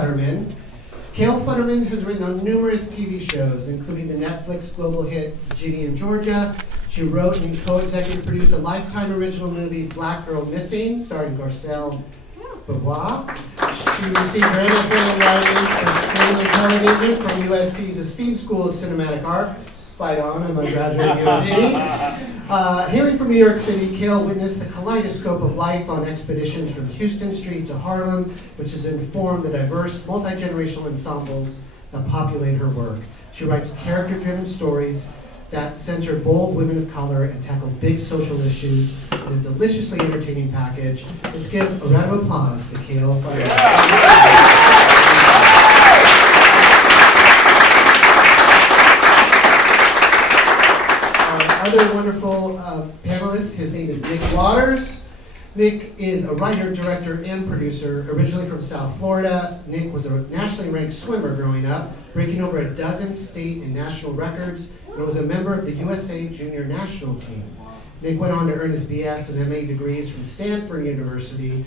Futterman. Kale Futterman has written on numerous TV shows, including the Netflix global hit Ginny and Georgia. She wrote and co-executive produced the Lifetime original movie Black Girl Missing, starring Garcelle Beauvoir. She received her MFA in writing for film and television from USC's esteemed School of Cinematic Arts. Spite on, I'm a graduate of USC. Hailing from New York City, Kale witnessed the kaleidoscope of life on expeditions from Houston Street to Harlem, which has informed the diverse, multi-generational ensembles that populate her work. She writes character-driven stories that center bold women of color and tackle big social issues in a deliciously entertaining package. Let's give a round of applause to Kale Futterman. Other wonderful panelists, his name is Nick Waters. Nick is a writer, director, and producer, originally from South Florida. Nick was a nationally ranked swimmer growing up, breaking over a dozen state and national records, and was a member of the USA Junior National Team. Nick went on to earn his BS and MA degrees from Stanford University,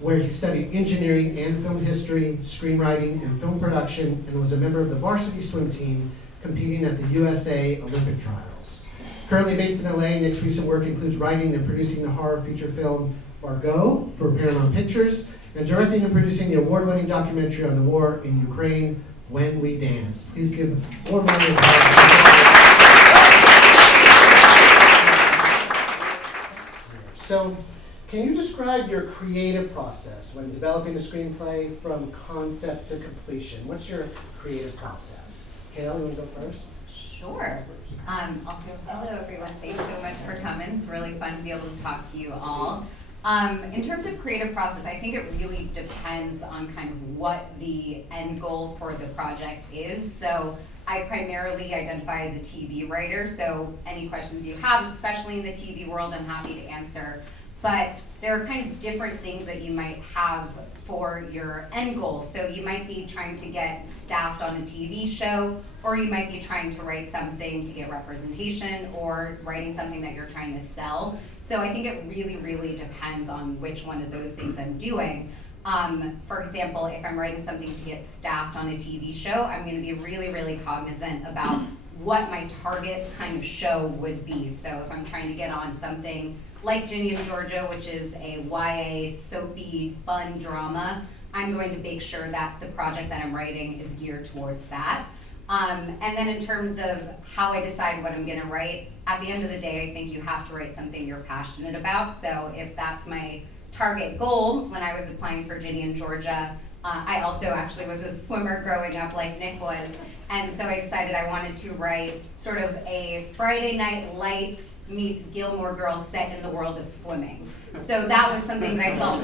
where he studied engineering and film history, screenwriting, and film production, and was a member of the varsity swim team competing at the USA Olympic Trials. Currently based in LA, Nick's recent work includes writing and producing the horror feature film Fargo for Paramount Pictures, and directing and producing the award-winning documentary on the war in Ukraine, When We Dance. Please give a warm round of applause. So, can you describe your creative process when developing a screenplay from concept to completion? What's your creative process? Kale, you want to go first? Sure. Also, hello everyone. Thanks so much for coming. It's really fun to be able to talk to you all. In terms of creative process, I think it really depends on kind of what the end goal for the project is. So I primarily identify as a TV writer, so any questions you have, especially in the TV world, I'm happy to answer. But there are kind of different things that you might have for your end goal. So you might be trying to get staffed on a TV show, or you might be trying to write something to get representation, or writing something that you're trying to sell. So I think it really, really depends on which one of those things I'm doing. For example, if I'm writing something to get staffed on a TV show, I'm gonna be really, really cognizant about what my target kind of show would be. So if I'm trying to get on something like Ginny and Georgia, which is a YA soapy fun drama, I'm going to make sure that the project that I'm writing is geared towards that. And then in terms of how I decide what I'm gonna write, at the end of the day, I think you have to write something you're passionate about. So if that's my target goal, when I was applying for Ginny and Georgia, I also actually was a swimmer growing up like Nick was. And so I decided I wanted to write sort of a Friday Night Lights meets Gilmore Girls set in the world of swimming. So that was something that I felt,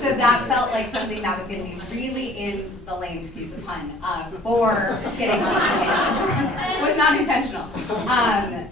so that felt like something that was going to be really in the lane, excuse the pun, for getting on TV. It was not intentional.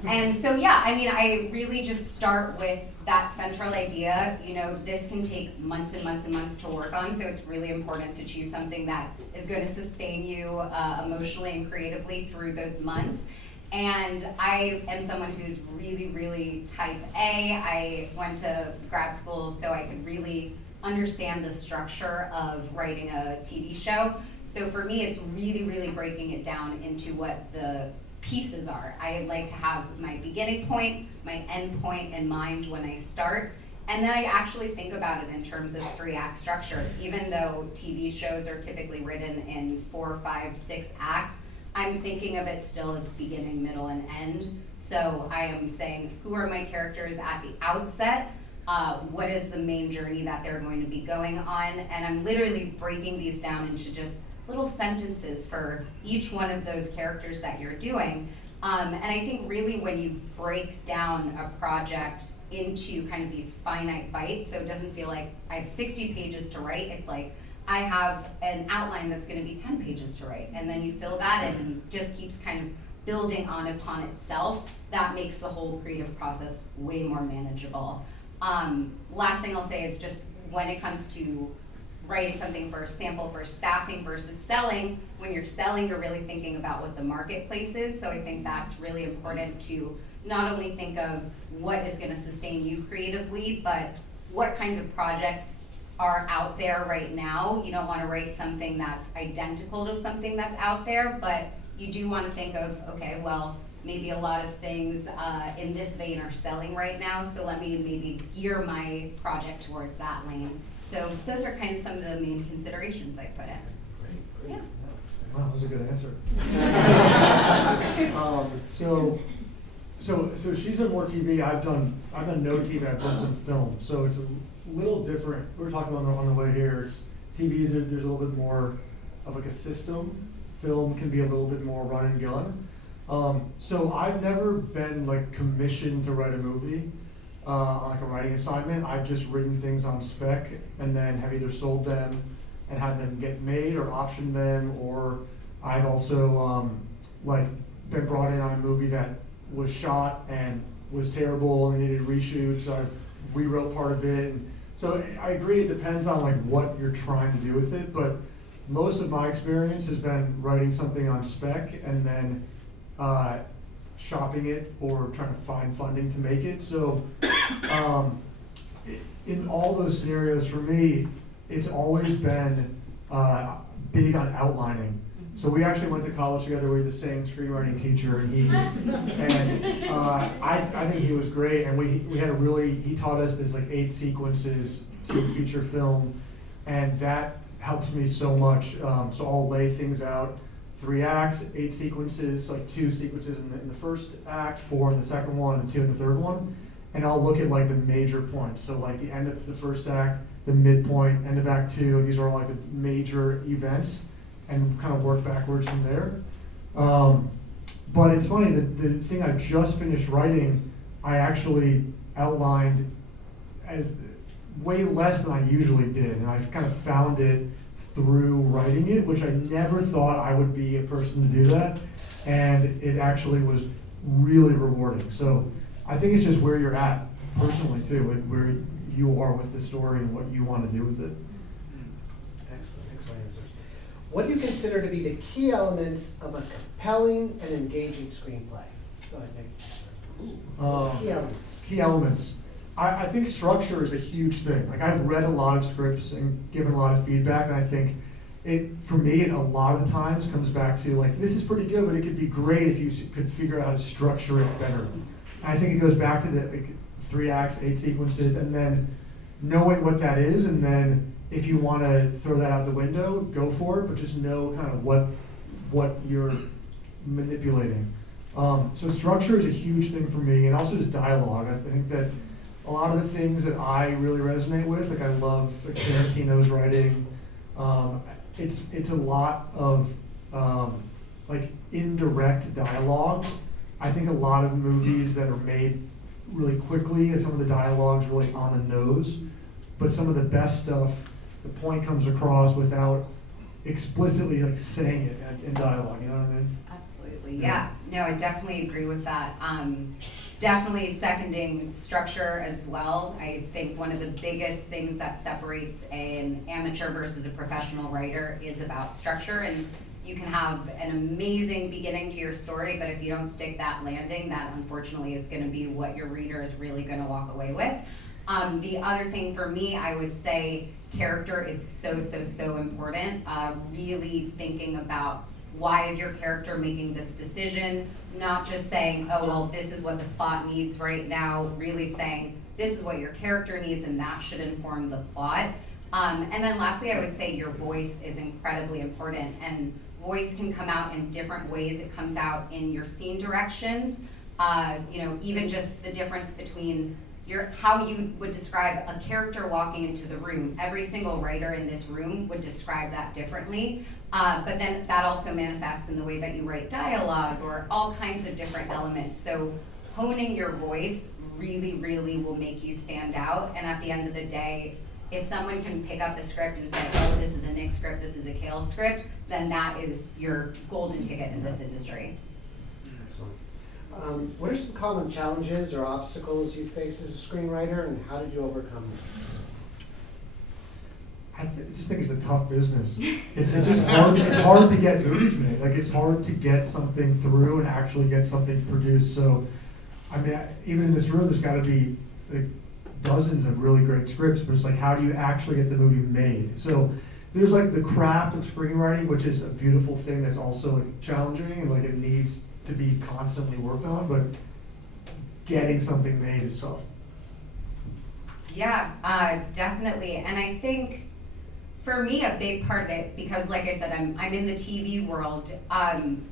And so yeah, I mean, I really just start with that central idea. You know, this can take months and months and months to work on, so it's really important to choose something that is going to sustain you emotionally and creatively through those months. And I am someone who's really, really type A. I went to grad school so I could really understand the structure of writing a TV show. So for me, it's really, really breaking it down into what the pieces are. I like to have my beginning point, my end point in mind when I start. And then I actually think about it in terms of 3-act structure. Even though TV shows are typically written in 4, 5, 6 acts, I'm thinking of it still as beginning, middle, and end. So I am saying, who are my characters at the outset? What is the main journey that they're going to be going on? And I'm literally breaking these down into just little sentences for each one of those characters that you're doing. And I think really when you break down a project into kind of these finite bites, so it doesn't feel like I have 60 pages to write, it's like, I have an outline that's going to be 10 pages to write, and then you fill that in and it just keeps kind of building on upon itself. That makes the whole creative process way more manageable. Last thing I'll say is just when it comes to writing something for a sample for staffing versus selling, when you're selling, you're really thinking about what the marketplace is. So I think that's really important to not only think of what is going to sustain you creatively, but what kinds of projects are out there right now. You don't want to write something that's identical to something that's out there, but you do want to think of, okay, well, maybe a lot of things in this vein are selling right now, so let me maybe gear my project towards that lane. So those are kind of some of the main considerations I put in. Great. Yeah. Wow, that was a good answer. So she's done more TV. I've done no TV. I've just done film. So it's a little different. We were talking on the way here. It's TVs. There's a little bit more of like a system. Film can be a little bit more run and gun. So I've never been like commissioned to write a movie on like a writing assignment. I've just written things on spec and then have either sold them and had them get made or optioned them, or I've also like been brought in on a movie that was shot and was terrible and they needed reshoots, so I rewrote part of it. And so I agree, it depends on like what you're trying to do with it, but most of my experience has been writing something on spec and then shopping it or trying to find funding to make it. So in all those scenarios, for me, it's always been big on outlining. So we actually went to college together. We had the same screenwriting teacher, and I think he was great. And we had he taught us this like 8 sequences to feature film, and that helps me so much. So I'll lay things out, 3 acts, 8 sequences, like 2 sequences in the first act, 4 in the second one, and 2 in the third one. And I'll look at like the major points. So like the end of the first act, the midpoint, end of act 2, these are all like the major events, and kind of work backwards from there. But it's funny, the thing I just finished writing, I actually outlined as way less than I usually did, and I've kind of found it through writing it, which I never thought I would be a person to do that, and it actually was really rewarding. So I think it's just where you're at personally too, where you are with the story and what you want to do with it. Excellent answers. What do you consider to be the key elements of a compelling and engaging screenplay? Go ahead, Nick. Key elements. I think structure is a huge thing. Like I've read a lot of scripts and given a lot of feedback, and I think for me, a lot of the times comes back to like, this is pretty good, but it could be great if you could figure out how to structure it better. And I think it goes back to the 3 acts, 8 sequences, and then knowing what that is, and then if you want to throw that out the window, go for it, but just know kind of what you're manipulating. So structure is a huge thing for me, and also just dialogue. I think that a lot of the things that I really resonate with, like I love Tarantino's writing. It's a lot of like indirect dialogue. I think a lot of movies that are made really quickly, and some of the dialogue's really on the nose, but some of the best stuff, the point comes across without explicitly like saying it in dialogue, you know what I mean? Absolutely, yeah. No, I definitely agree with that. Definitely seconding structure as well. I think one of the biggest things that separates an amateur versus a professional writer is about structure, and you can have an amazing beginning to your story, but if you don't stick that landing, that unfortunately is going to be what your reader is really going to walk away with. The other thing for me, I would say character is so important. Really thinking about why is your character making this decision, not just saying, oh, well, this is what the plot needs right now, really saying, this is what your character needs, and that should inform the plot. And then lastly, I would say your voice is incredibly important, and voice can come out in different ways. It comes out in your scene directions, even just the difference between how you would describe a character walking into the room. Every single writer in this room would describe that differently. But then that also manifests in the way that you write dialogue or all kinds of different elements. So honing your voice really will make you stand out. And at the end of the day, if someone can pick up a script and say, oh, this is a Nick script, this is a Kale script, then that is your golden ticket in this industry. Excellent. What are some common challenges or obstacles you face as a screenwriter, and how did you overcome them? I just think it's a tough business. It's just hard. It's hard to get movies made. Like it's hard to get something through and actually get something produced. So, I mean, even in this room, there's got to be like dozens of really great scripts, but it's like, how do you actually get the movie made? So there's like the craft of screenwriting, which is a beautiful thing that's also like challenging and like it needs to be constantly worked on, but getting something made is tough. Yeah, definitely. And I think for me, a big part of it, because like I said, I'm in the TV world,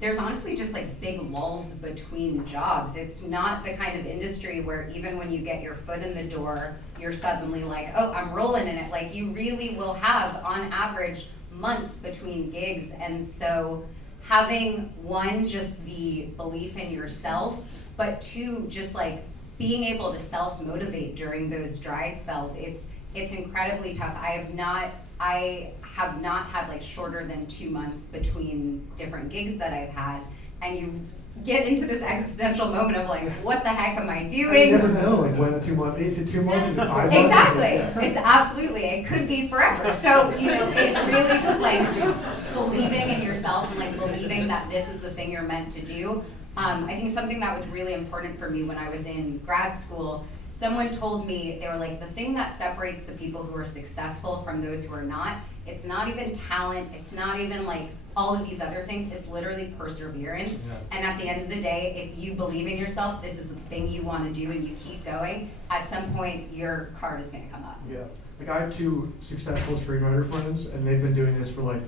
there's honestly just like big lulls between jobs. It's not the kind of industry where even when you get your foot in the door, you're suddenly like, oh, I'm rolling in it. Like you really will have, on average, months between gigs. And so having one, just the belief in yourself, but two, just like being able to self-motivate during those dry spells, it's incredibly tough. I have not had like shorter than 2 months between different gigs that I've had, and you get into this existential moment of like, what the heck am I doing? You never know, like when the 2 months, is it 2 months, is it 5 months? Exactly, it's absolutely, it could be forever. So, you know, it really just like believing in yourself and like believing that this is the thing you're meant to do. I think something that was really important for me when I was in grad school, someone told me, they were like, the thing that separates the people who are successful from those who are not, it's not even talent, it's not even like all of these other things, it's literally perseverance. Yeah. And at the end of the day, if you believe in yourself, this is the thing you want to do and you keep going, at some point your card is going to come up. Yeah, like I have 2 successful screenwriter friends, and they've been doing this for like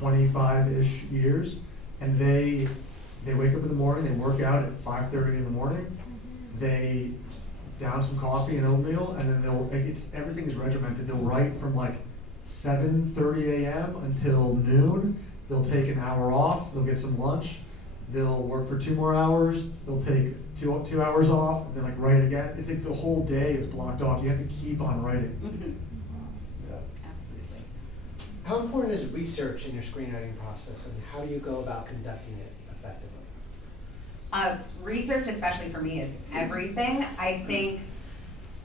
25-ish years, and they wake up in the morning, they work out at 5:30 in the morning, they down some coffee and oatmeal, and then everything is regimented. They'll write from like 7:30 a.m. until noon. They'll take an hour off, they'll get some lunch, they'll work for 2 more hours, they'll take two hours off, and then like write again. It's like the whole day is blocked off. You have to keep on writing. Mm-hmm. Yeah. Absolutely. How important is research in your screenwriting process, and how do you go about conducting it effectively? Research, especially for me, is everything. I think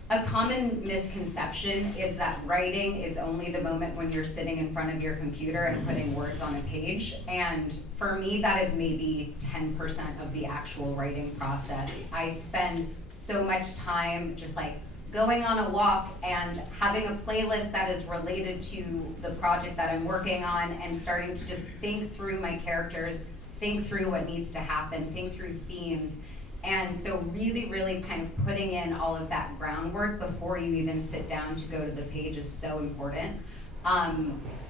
a common misconception is that writing is only the moment when you're sitting in front of your computer and putting words on a page. And for me, that is maybe 10% of the actual writing process. I spend so much time just like going on a walk and having a playlist that is related to the project that I'm working on and starting to just think through my characters, think through what needs to happen, think through themes. And so really, really kind of putting in all of that groundwork before you even sit down to go to the page is so important.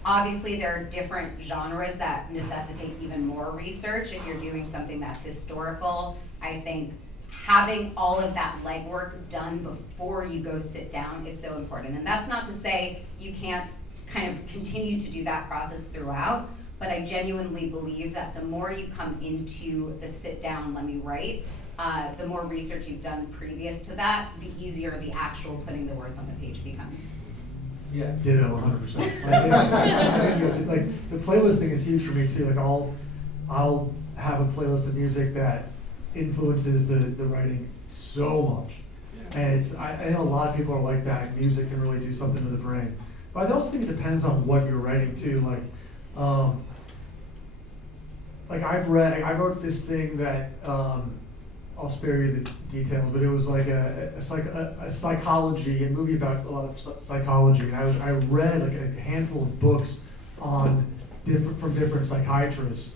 Obviously, there are different genres that necessitate even more research. If you're doing something that's historical, I think having all of that legwork done before you go sit down is so important. And that's not to say you can't kind of continue to do that process throughout, but I genuinely believe that the more you come into the sit down, let me write, the more research you've done previous to that, the easier the actual putting the words on the page becomes. Yeah, ditto, 100%. Like the playlist thing is huge for me too. Like I'll have a playlist of music that influences the writing so much, and I know a lot of people are like that. Music can really do something to the brain, but I also think it depends on what you're writing too. Like I wrote this thing that I'll spare you the details, but it was like a psychology, a movie about a lot of psychology. And I read like a handful of books from different psychiatrists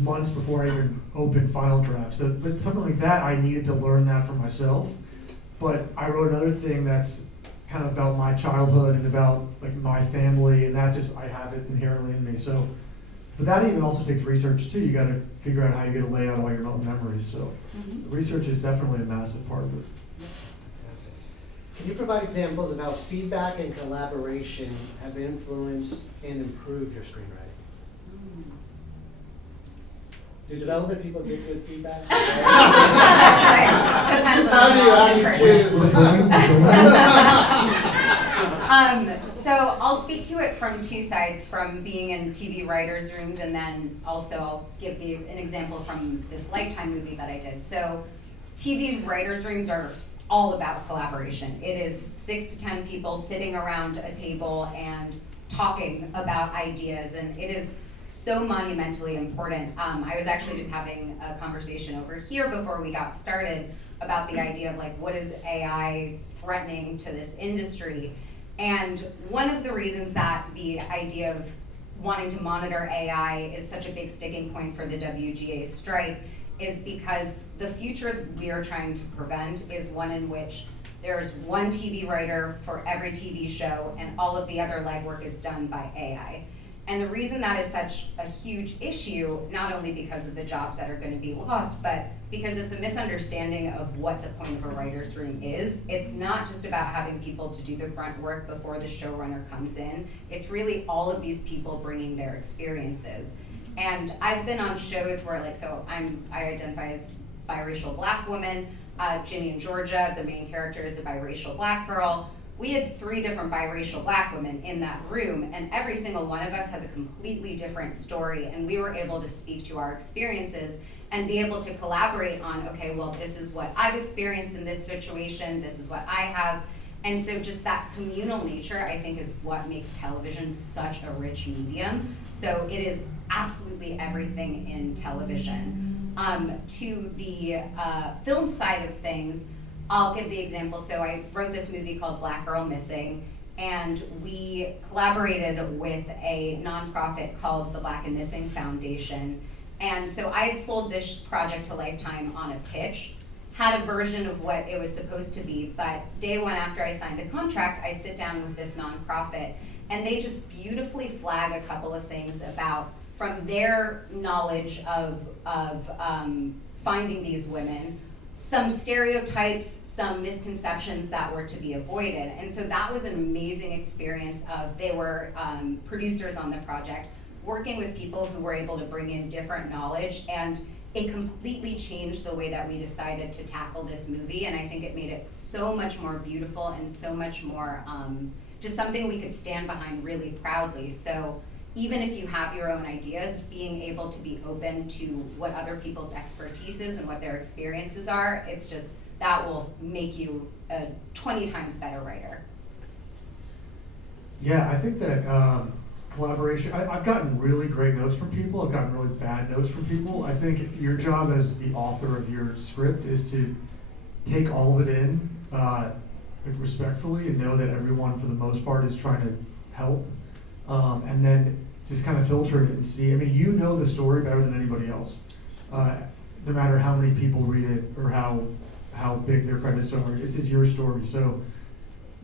months before I even opened final draft. So, but something like that, I needed to learn that for myself. But I wrote another thing that's kind of about my childhood and about like my family, and that just, I have it inherently in me. So, but that even also takes research too. You got to figure out how you're going to lay out all your own memories. So, research is definitely a massive part of it. Fantastic. Can you provide examples of how feedback and collaboration have influenced and improved your screenwriting? Do development people give good feedback? Depends How do you choose? So I'll speak to it from 2 sides, from being in TV writers' rooms, and then also I'll give you an example from this Lifetime movie that I did. So TV writers' rooms are all about collaboration. It is 6 to 10 people sitting around a table and talking about ideas, and it is so monumentally important. I was actually just having a conversation over here before we got started about the idea of like, what is AI threatening to this industry? And one of the reasons that the idea of wanting to monitor AI is such a big sticking point for the WGA strike is because the future we are trying to prevent is one in which there's one TV writer for every TV show and all of the other legwork is done by AI. And the reason that is such a huge issue, not only because of the jobs that are going to be lost, but because it's a misunderstanding of what the point of a writer's room is. It's not just about having people to do the grunt work before the showrunner comes in. It's really all of these people bringing their experiences. And I've been on shows where, like, so I identify as biracial black woman. Ginny and Georgia, the main character, is a biracial black girl. We had 3 different biracial black women in that room, and every single one of us has a completely different story, and we were able to speak to our experiences and be able to collaborate on, okay, well, this is what I've experienced in this situation, this is what I have. And so just that communal nature, I think, is what makes television such a rich medium. So it is absolutely everything in television. To the film side of things, I'll give the example. So I wrote this movie called Black Girl Missing, and we collaborated with a nonprofit called the Black and Missing Foundation. And so I had sold this project to Lifetime on a pitch, had a version of what it was supposed to be, but day one after I signed a contract, I sit down with this nonprofit, and they just beautifully flag a couple of things about, from their knowledge of finding these women, some stereotypes, some misconceptions that were to be avoided. And so that was an amazing experience of, they were producers on the project, working with people who were able to bring in different knowledge, and it completely changed the way that we decided to tackle this movie, and I think it made it so much more beautiful and so much more just something we could stand behind really proudly. So even if you have your own ideas, being able to be open to what other people's expertise is and what their experiences are, it's just, that will make you a 20 times better writer. Yeah, I think that collaboration, I've gotten really great notes from people, I've gotten really bad notes from people. I think your job as the author of your script is to take all of it in respectfully and know that everyone, for the most part, is trying to help. And then just kind of filter it and see. I mean, you know the story better than anybody else, no matter how many people read it or how big their credits are. This is your story, so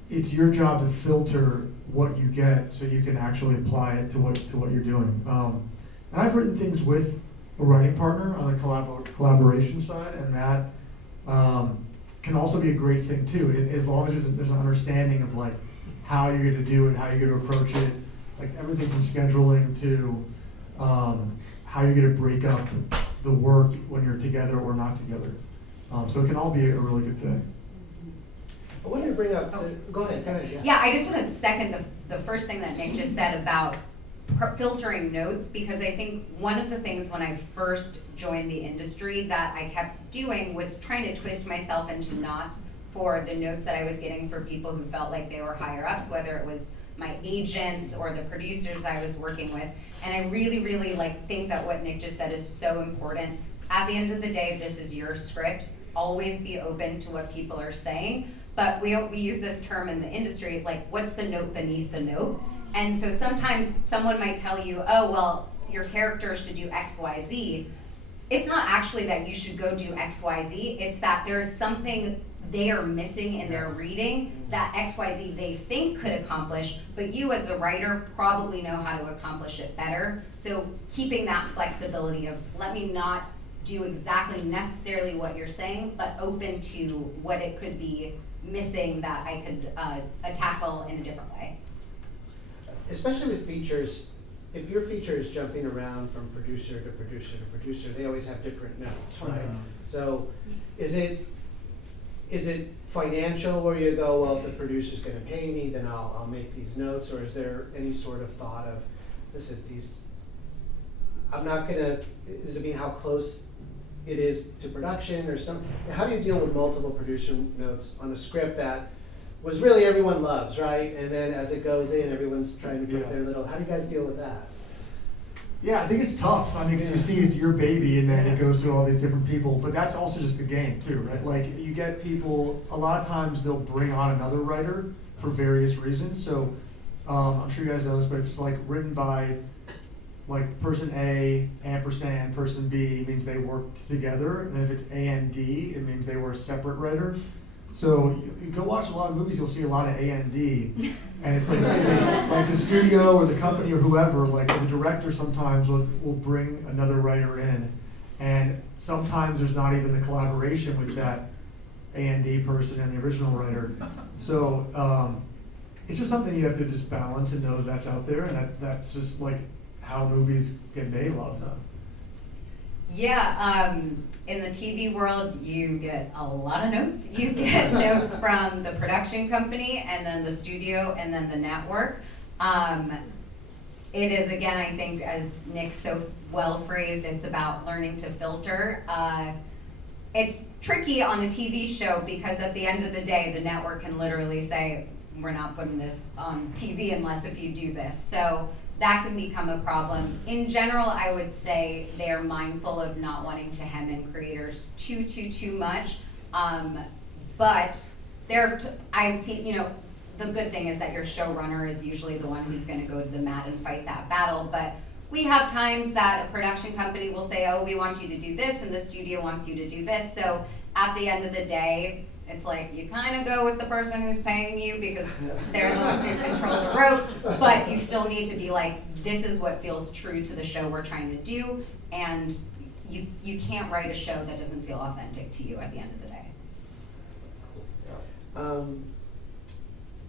it's your job to filter what you get so you can actually apply it to what you're doing. And I've written things with a writing partner on the collaboration side, and that can also be a great thing too, as long as there's an understanding of like how you're going to do it, how you're going to approach it. Like everything from scheduling to how you're going to break up the work when you're together or not together. So it can all be a really good thing. I wanted to bring up, go ahead. Yeah, I just wanted to second the first thing that Nick just said about filtering notes, because I think one of the things when I first joined the industry that I kept doing was trying to twist myself into knots for the notes that I was getting for people who felt like they were higher ups, whether it was my agents or the producers I was working with. And I really, really think that what Nick just said is so important. At the end of the day, this is your script. Always be open to what people are saying. But we use this term in the industry, like, what's the note beneath the note? And so sometimes someone might tell you, oh, well, your character should do X, Y, Z. It's not actually that you should go do X, Y, Z. It's that there's something they are missing in their reading that X, Y, Z they think could accomplish, but you as the writer probably know how to accomplish it better. So keeping that flexibility of, let me not do exactly necessarily what you're saying, but open to what it could be missing that I could tackle in a different way. Especially with features, if your feature is jumping around from producer to producer to producer, they always have different notes, right? So is it financial where you go, well, if the producer's gonna pay me, then I'll make these notes, or is there any sort of thought of, listen, I'm not gonna, does it mean how close it is to production or something? How do you deal with multiple producer notes on a script that was really everyone loves, right? And then as it goes in, everyone's trying to put their little, how do you guys deal with that? Yeah, I think it's tough. I mean, because you see it's your baby and then it goes through all these different people, but that's also just the game too, right? Like you get people, a lot of times they'll bring on another writer for various reasons. So I'm sure you guys know this, but if it's like written by like person A, ampersand, person B, it means they worked together. And if it's A and D, it means they were a separate writer. So you go watch a lot of movies, you'll see a lot of A and D, and it's like the studio or the company or whoever, like the director sometimes will bring another writer in, and sometimes there's not even the collaboration with that A and D person and the original writer. So it's just something you have to just balance and know that that's out there, and that's just like how movies get made a lot of times. Yeah, in the TV world, you get a lot of notes. You get notes from the production company, and then the studio, and then the network. It is, again, I think, as Nick so well phrased, it's about learning to filter. It's tricky on a TV show because at the end of the day, the network can literally say, we're not putting this on TV unless if you do this. So that can become a problem. In general, I would say they're mindful of not wanting to hem in creators too much. But I've seen, the good thing is that your showrunner is usually the one who's gonna go to the mat and fight that battle. But we have times that a production company will say, oh, we want you to do this, and the studio wants you to do this. So at the end of the day, it's like you kind of go with the person who's paying you because they're the ones who control the ropes, but you still need to be like, this is what feels true to the show we're trying to do, and you can't write a show that doesn't feel authentic to you at the end of the day.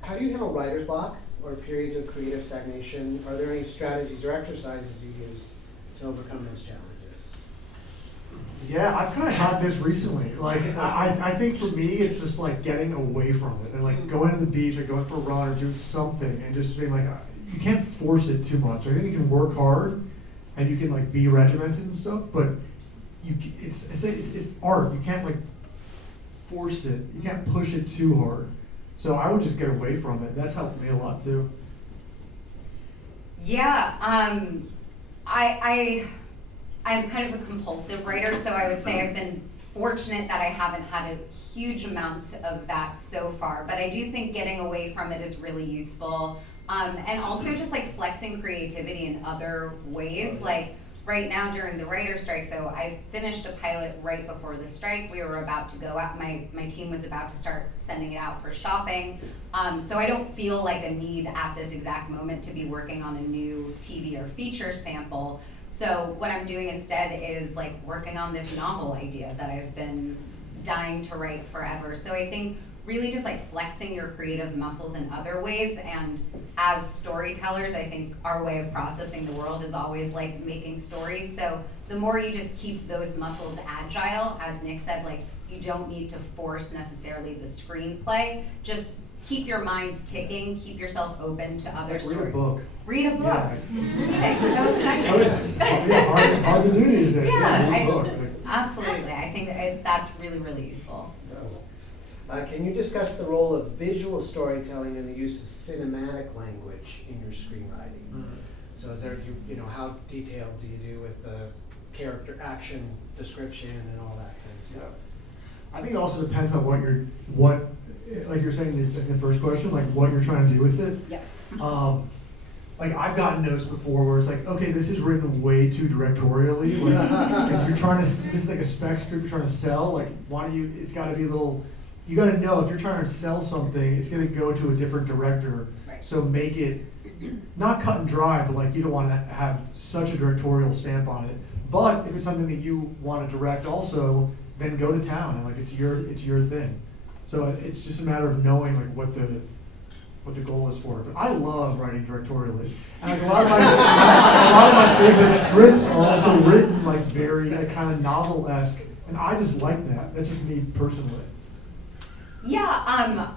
How do you handle writer's block or periods of creative stagnation? Are there any strategies or exercises you use to overcome those challenges? Yeah, I've kind of had this recently. Like, I think for me, it's just like getting away from it and like going to the beach or going for a run or doing something and just being like, you can't force it too much. I think you can work hard and you can like be regimented and stuff, but it's art. You can't like force it. You can't push it too hard. So I would just get away from it. That's helped me a lot too. Yeah, I'm kind of a compulsive writer, so I would say I've been fortunate that I haven't had a huge amounts of that so far. But I do think getting away from it is really useful. And also just like flexing creativity in other ways. Like right now during the writer's strike, so I finished a pilot right before the strike. We were about to go out, my team was about to start sending it out for shopping. So I don't feel like a need at this exact moment to be working on a new TV or feature sample. So what I'm doing instead is like working on this novel idea that I've been dying to write forever. So I think really just like flexing your creative muscles in other ways, and as storytellers, I think our way of processing the world is always like making stories. So the more you just keep those muscles agile, as Nick said, like you don't need to force necessarily the screenplay, just keep your mind ticking, keep yourself open to other stories. Read a book. Read a book. Yeah. So exciting. Hard to do these days. Yeah, Read a book. Absolutely. I think that's really, really useful. Can you discuss the role of visual storytelling and the use of cinematic language in your screenwriting? Mm-hmm. So is there, how detailed do you do with the character action description and all that kind of stuff? I think it also depends on like you're saying in the first question, like what you're trying to do with it. Yeah. Like I've gotten notes before where it's like, okay, this is written way too directorially. Like if you're trying to, this is like a spec script you're trying to sell. Like why do it's got to be a little. You got to know if you're trying to sell something, it's going to go to a different director. Right. So make it not cut and dry, but like you don't want to have such a directorial stamp on it. But if it's something that you want to direct also, then go to town and like it's your thing. So it's just a matter of knowing like what the goal is for it. But I love writing directorially. And like a lot of my favorite scripts are also written like very kind of novel-esque, and I just like that. That's just me personally. Yeah,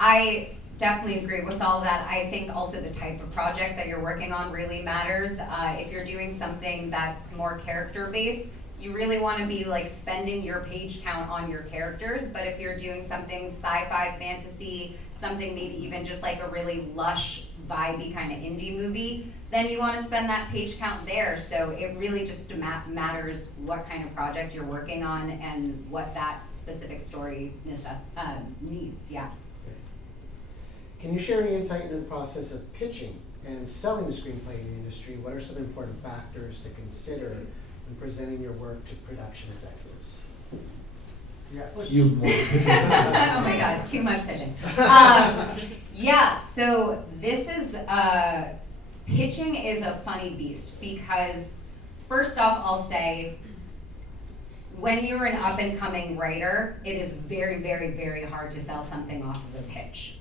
I definitely agree with all that. I think also the type of project that you're working on really matters. If you're doing something that's more character-based, you really want to be like spending your page count on your characters. But if you're doing something sci-fi, fantasy, something maybe even just like a really lush vibey kind of indie movie, then you want to spend that page count there. So it really just matters what kind of project you're working on and what that specific story needs. Yeah. Can you share any insight into the process of pitching and selling a screenplay in the industry? What are some important factors to consider when presenting your work to production executives? You more Oh my God, too much pitching. Yeah, so this is, pitching is a funny beast because first off, I'll say, when you're an up and coming writer, it is very, very, very hard to sell something off of a pitch.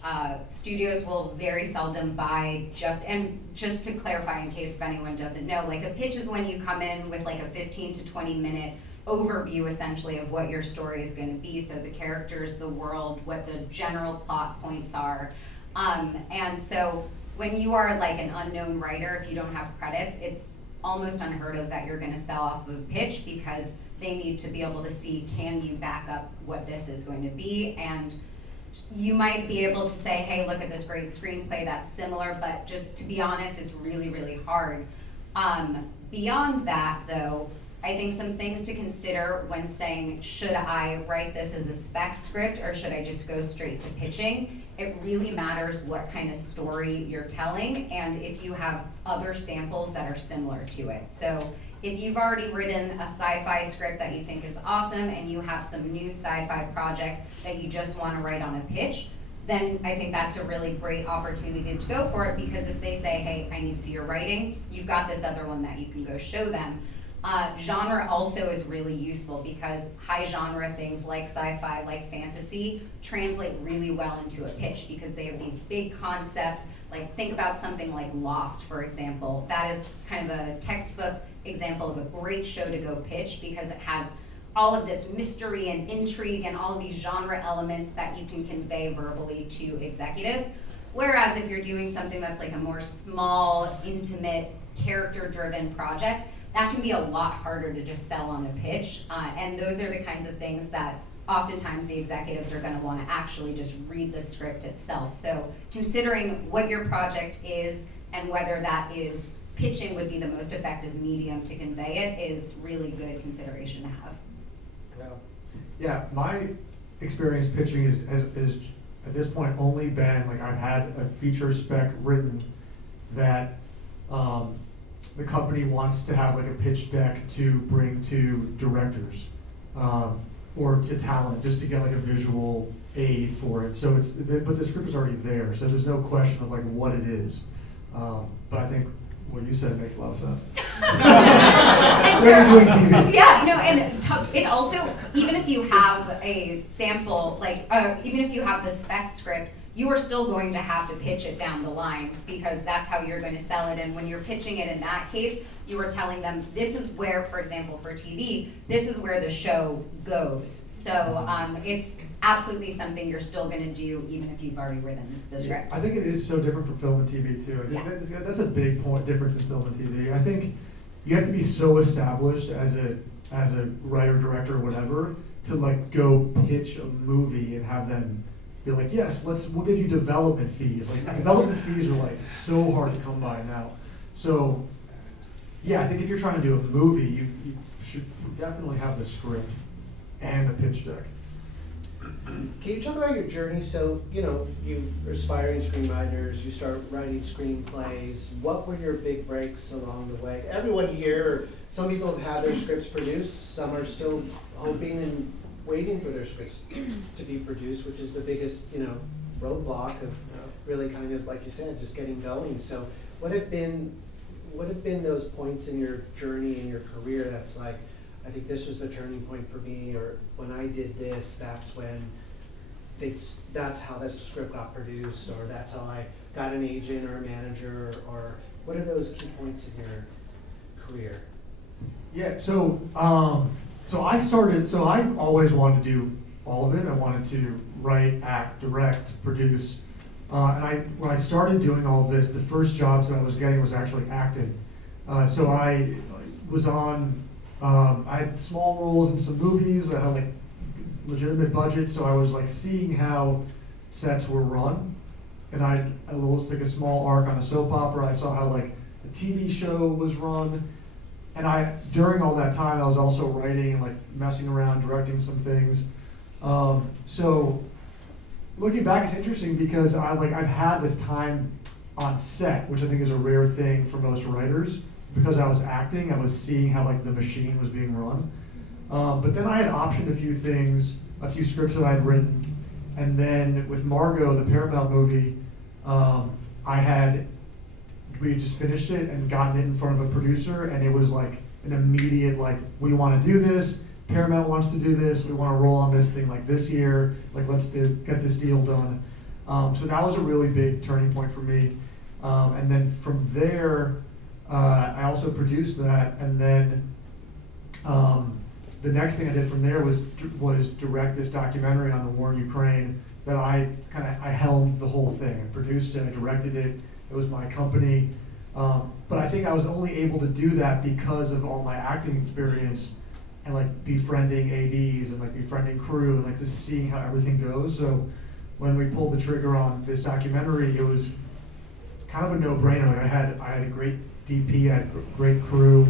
Studios will very seldom buy just to clarify in case if anyone doesn't know, like a pitch is when you come in with like a 15 to 20 minute overview essentially of what your story is going to be. So the characters, the world, what the general plot points are. And so when you are like an unknown writer, if you don't have credits, it's almost unheard of that you're going to sell off of a pitch because they need to be able to see, can you back up what this is going to be? And you might be able to say, hey, look at this great screenplay that's similar, but just to be honest, it's really, really hard. Beyond that, though, I think some things to consider when saying, should I write this as a spec script or should I just go straight to pitching? It really matters what kind of story you're telling and if you have other samples that are similar to it. So if you've already written a sci-fi script that you think is awesome and you have some new sci-fi project that you just want to write on a pitch, then I think that's a really great opportunity to go for it because if they say, hey, I need to see your writing, you've got this other one that you can go show them. Genre also is really useful because high genre things like sci-fi, like fantasy, translate really well into a pitch because they have these big concepts. Like think about something like Lost, for example. That is kind of a textbook example of a great show to go pitch because it has all of this mystery and intrigue and all of these genre elements that you can convey verbally to executives. Whereas if you're doing something that's like a more small, intimate, character-driven project, that can be a lot harder to just sell on a pitch. And those are the kinds of things that oftentimes the executives are gonna wanna actually just read the script itself. So considering what your project is and whether that is pitching would be the most effective medium to convey it is really good consideration to have. Yeah, my experience pitching is at this point only been, like I've had a feature spec written that the company wants to have like a pitch deck to bring to directors or to talent just to get like a visual aid for it. So but the script is already there, so there's no question of like what it is. But I think what you said makes a lot of sense. When you're doing TV. Yeah, no, and it also, even if you have a sample, like even if you have the spec script, you are still going to have to pitch it down the line because that's how you're going to sell it. And when you're pitching it in that case, you are telling them this is where, for example, for TV, this is where the show goes. So it's absolutely something you're still going to do even if you've already written the script. I think it is so different from film and TV too. Yeah. That's a big difference in film and TV. I think you have to be so established as a writer, director, whatever, to like go pitch a movie and have them be like, yes, we'll give you development fees. Like development fees are like so hard to come by now. So yeah, I think if you're trying to do a movie, you should definitely have the script and a pitch deck. Can you talk about your journey? So, you aspiring screenwriters, you start writing screenplays. What were your big breaks along the way? Everyone here, some people have had their scripts produced, some are still hoping and waiting for their scripts to be produced, which is the biggest, roadblock of really kind of, like you said, just getting going. So what have been those points in your journey, in your career that's like, I think this was the turning point for me, or when I did this, that's how this script got produced, or that's how I got an agent or a manager, or what are those key points in your career? Yeah, so I always wanted to do all of it. I wanted to write, act, direct, produce. And when I started doing all of this, the first jobs that I was getting was actually acting. So I was on, I had small roles in some movies. I had like legitimate budgets, so I was like seeing how sets were run. it was like a small arc on a soap opera. I saw how like a TV show was run. And during all that time, I was also writing and like messing around, directing some things. So looking back, it's interesting because I've had this time on set, which I think is a rare thing for most writers. Because I was acting, I was seeing how like the machine was being run. But then I had optioned a few things, a few scripts that I had written, and then with Margot, the Paramount movie, we had just finished it and gotten it in front of a producer, and it was like an immediate like, we want to do this. Paramount wants to do this. We want to roll on this thing like this year. Like get this deal done. So that was a really big turning point for me. And then from there, I also produced that, and then the next thing I did from there was direct this documentary on the war in Ukraine that I helmed the whole thing. I produced it, I directed it. It was my company, but I think I was only able to do that because of all my acting experience and like befriending ADs and like befriending crew and like just seeing how everything goes. So when we pulled the trigger on this documentary, it was kind of a no-brainer. Like I had a great DP, I had a great crew,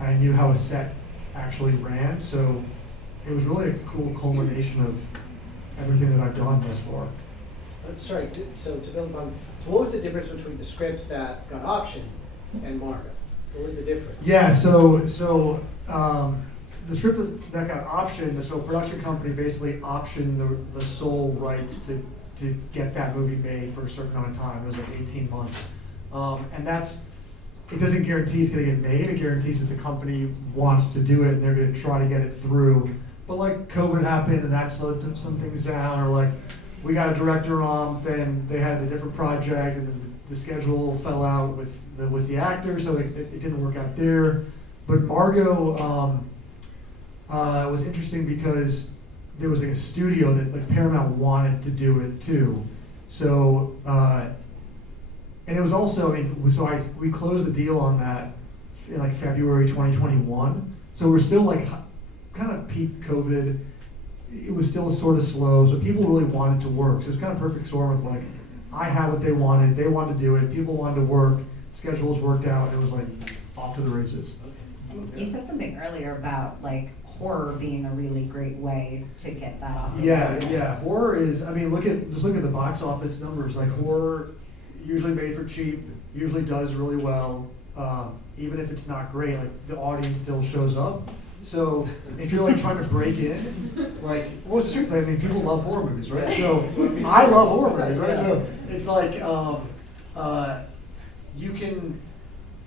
and I knew how a set actually ran. So it was really a cool culmination of everything that I've done thus far. Sorry, so to build upon, so what was the difference between the scripts that got optioned and Margot? What was the difference? Yeah, so the script that got optioned, so a production company basically optioned the sole rights to get that movie made for a certain amount of time. It was like 18 months. And it doesn't guarantee it's gonna get made, it guarantees that the company wants to do it and they're gonna try to get it through. But like COVID happened and that slowed some things down, or like we got a director on, then they had a different project and then the schedule fell out with the actor, so it didn't work out there. But Margot was interesting because there was like a studio that like Paramount wanted to do it too. So, and it was also, we closed the deal on that in like February 2021. So we're still like kind of peak COVID. It was still sort of slow, so people really wanted to work. So it was kind of perfect storm of like, I had what they wanted to do it, people wanted to work, schedules worked out, and it was like off to the races. And you said something earlier about like horror being a really great way to get that off. Yeah. Horror is, look at the box office numbers. Like horror, usually made for cheap, usually does really well. Even if it's not great, like the audience still shows up. So if you're like trying to break in, like what's the truth? People love horror movies, right? So I love horror movies, right? So it's like you can,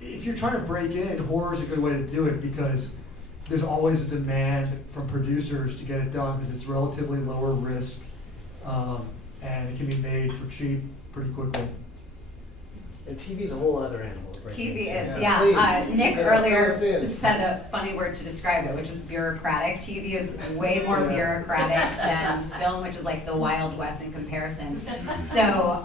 if you're trying to break in, horror is a good way to do it because there's always a demand from producers to get it done because it's relatively lower risk, and it can be made for cheap pretty quickly. And TV's a whole other animal. Right? TV is, so, yeah. Please, Nick fill earlier us in. said a funny word to describe it, which is bureaucratic. TV is way more bureaucratic than film, which is like the Wild West in comparison. So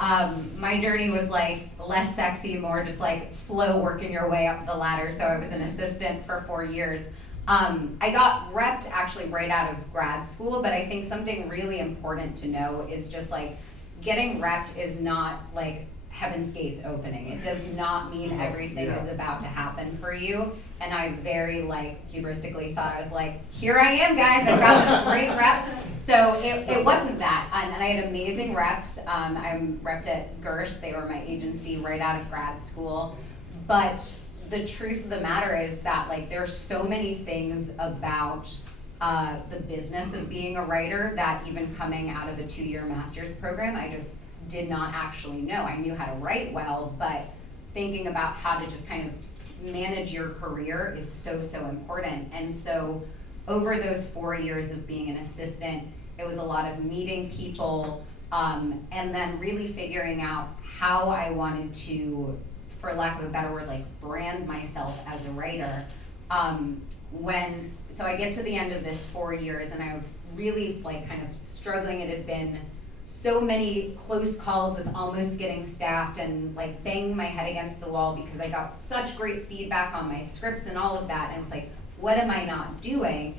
my journey was like less sexy, more just like slow working your way up the ladder. So I was an assistant for 4 years. I got repped actually right out of grad school, but I think something really important to know is just like getting repped is not like Heaven's Gates opening. It does not mean everything is about to happen for you. And I very like hubristically thought I was like, here I am guys, I've got this great rep. So it wasn't that. And I had amazing reps. I'm repped at Gersh, they were my agency right out of grad school. But the truth of the matter is that like there's so many things about the business of being a writer that even coming out of the 2-year master's program, I just did not actually know. I knew how to write well, but thinking about how to just kind of manage your career is so important. And so over those 4 years of being an assistant, it was a lot of meeting people and then really figuring out how I wanted to, for lack of a better word, like brand myself as a writer. So I get to the end of this 4 years and I was really like kind of struggling. It had been so many close calls with almost getting staffed and like banging my head against the wall because I got such great feedback on my scripts and all of that. And it's like, what am I not doing?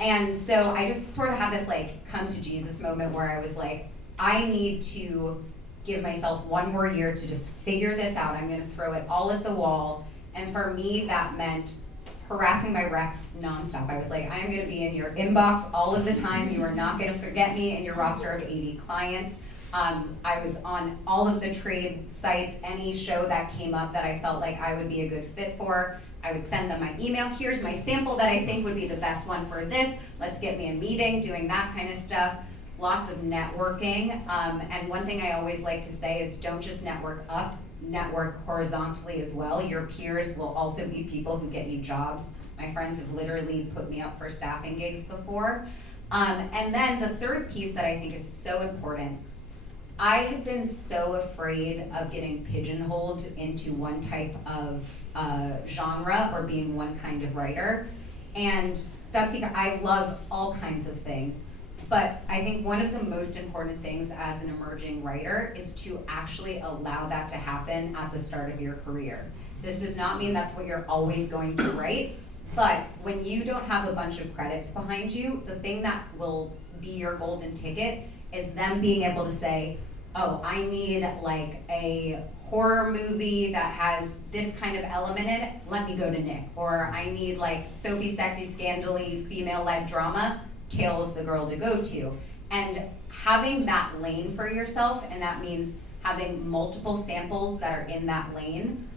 And so I just sort of had this like come to Jesus moment where I was like, I need to give myself one more year to just figure this out. I'm gonna throw it all at the wall. And for me, that meant harassing my recs nonstop. I was like, I am gonna be in your inbox all of the time. You are not gonna forget me in your roster of 80 clients. I was on all of the trade sites, any show that came up that I felt like I would be a good fit for. I would send them my email. Here's my sample that I think would be the best one for this. Let's get me a meeting, doing that kind of stuff. Lots of networking. And one thing I always like to say is don't just network up, network horizontally as well. Your peers will also be people who get you jobs. My friends have literally put me up for staffing gigs before. And then the third piece that I think is so important, I had been so afraid of getting pigeonholed into one type of genre or being one kind of writer. And that's because I love all kinds of things. But I think one of the most important things as an emerging writer is to actually allow that to happen at the start of your career. This does not mean that's what you're always going to write, but when you don't have a bunch of credits behind you, the thing that will be your golden ticket is them being able to say, oh, I need like a horror movie that has this kind of element in it, let me go to Nick. Or I need like soapy, sexy, scandally, female-led drama, Kale's the girl to go to. And having that lane for yourself, and that means having multiple samples that are in that lane.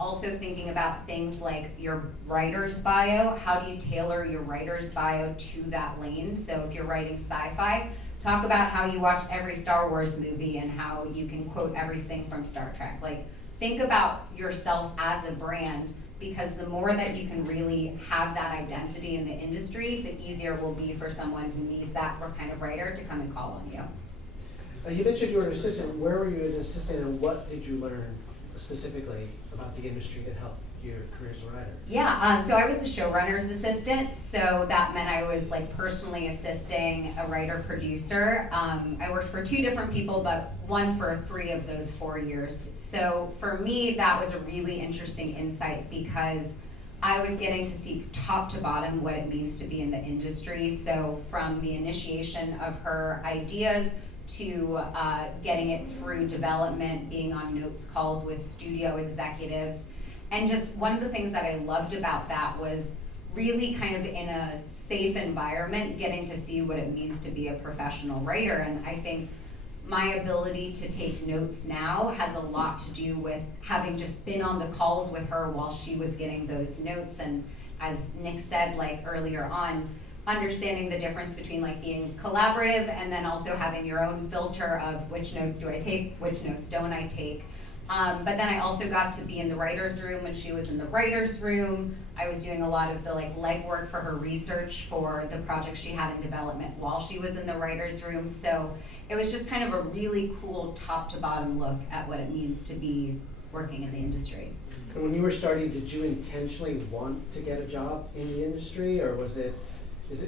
Also thinking about things like your writer's bio. How do you tailor your writer's bio to that lane? So if you're writing sci-fi, talk about how you watched every Star Wars movie and how you can quote everything from Star Trek. Like, think about yourself as a brand, because the more that you can really have that identity in the industry, the easier it will be for someone who needs that kind of writer to come and call on you. You mentioned you were an assistant. Where were you an assistant, and what did you learn specifically about the industry that helped your career as a writer? Yeah, so I was the showrunner's assistant, so that meant I was like personally assisting a writer-producer. I worked for 2 different people, but one for 3 of those 4 years. So for me, that was a really interesting insight because I was getting to see top to bottom what it means to be in the industry. So from the initiation of her ideas to getting it through development, being on notes calls with studio executives. And just one of the things that I loved about that was really kind of in a safe environment, getting to see what it means to be a professional writer. And I think my ability to take notes now has a lot to do with having just been on the calls with her while she was getting those notes. And as Nick said, like earlier on, understanding the difference between like being collaborative and then also having your own filter of which notes do I take, which notes don't I take. But then I also got to be in the writer's room when she was in the writer's room. I was doing a lot of the like legwork for her research for the project she had in development while she was in the writer's room. So it was just kind of a really cool top to bottom look at what it means to be working in the industry. And when you were starting, did you intentionally want to get a job in the industry, or is it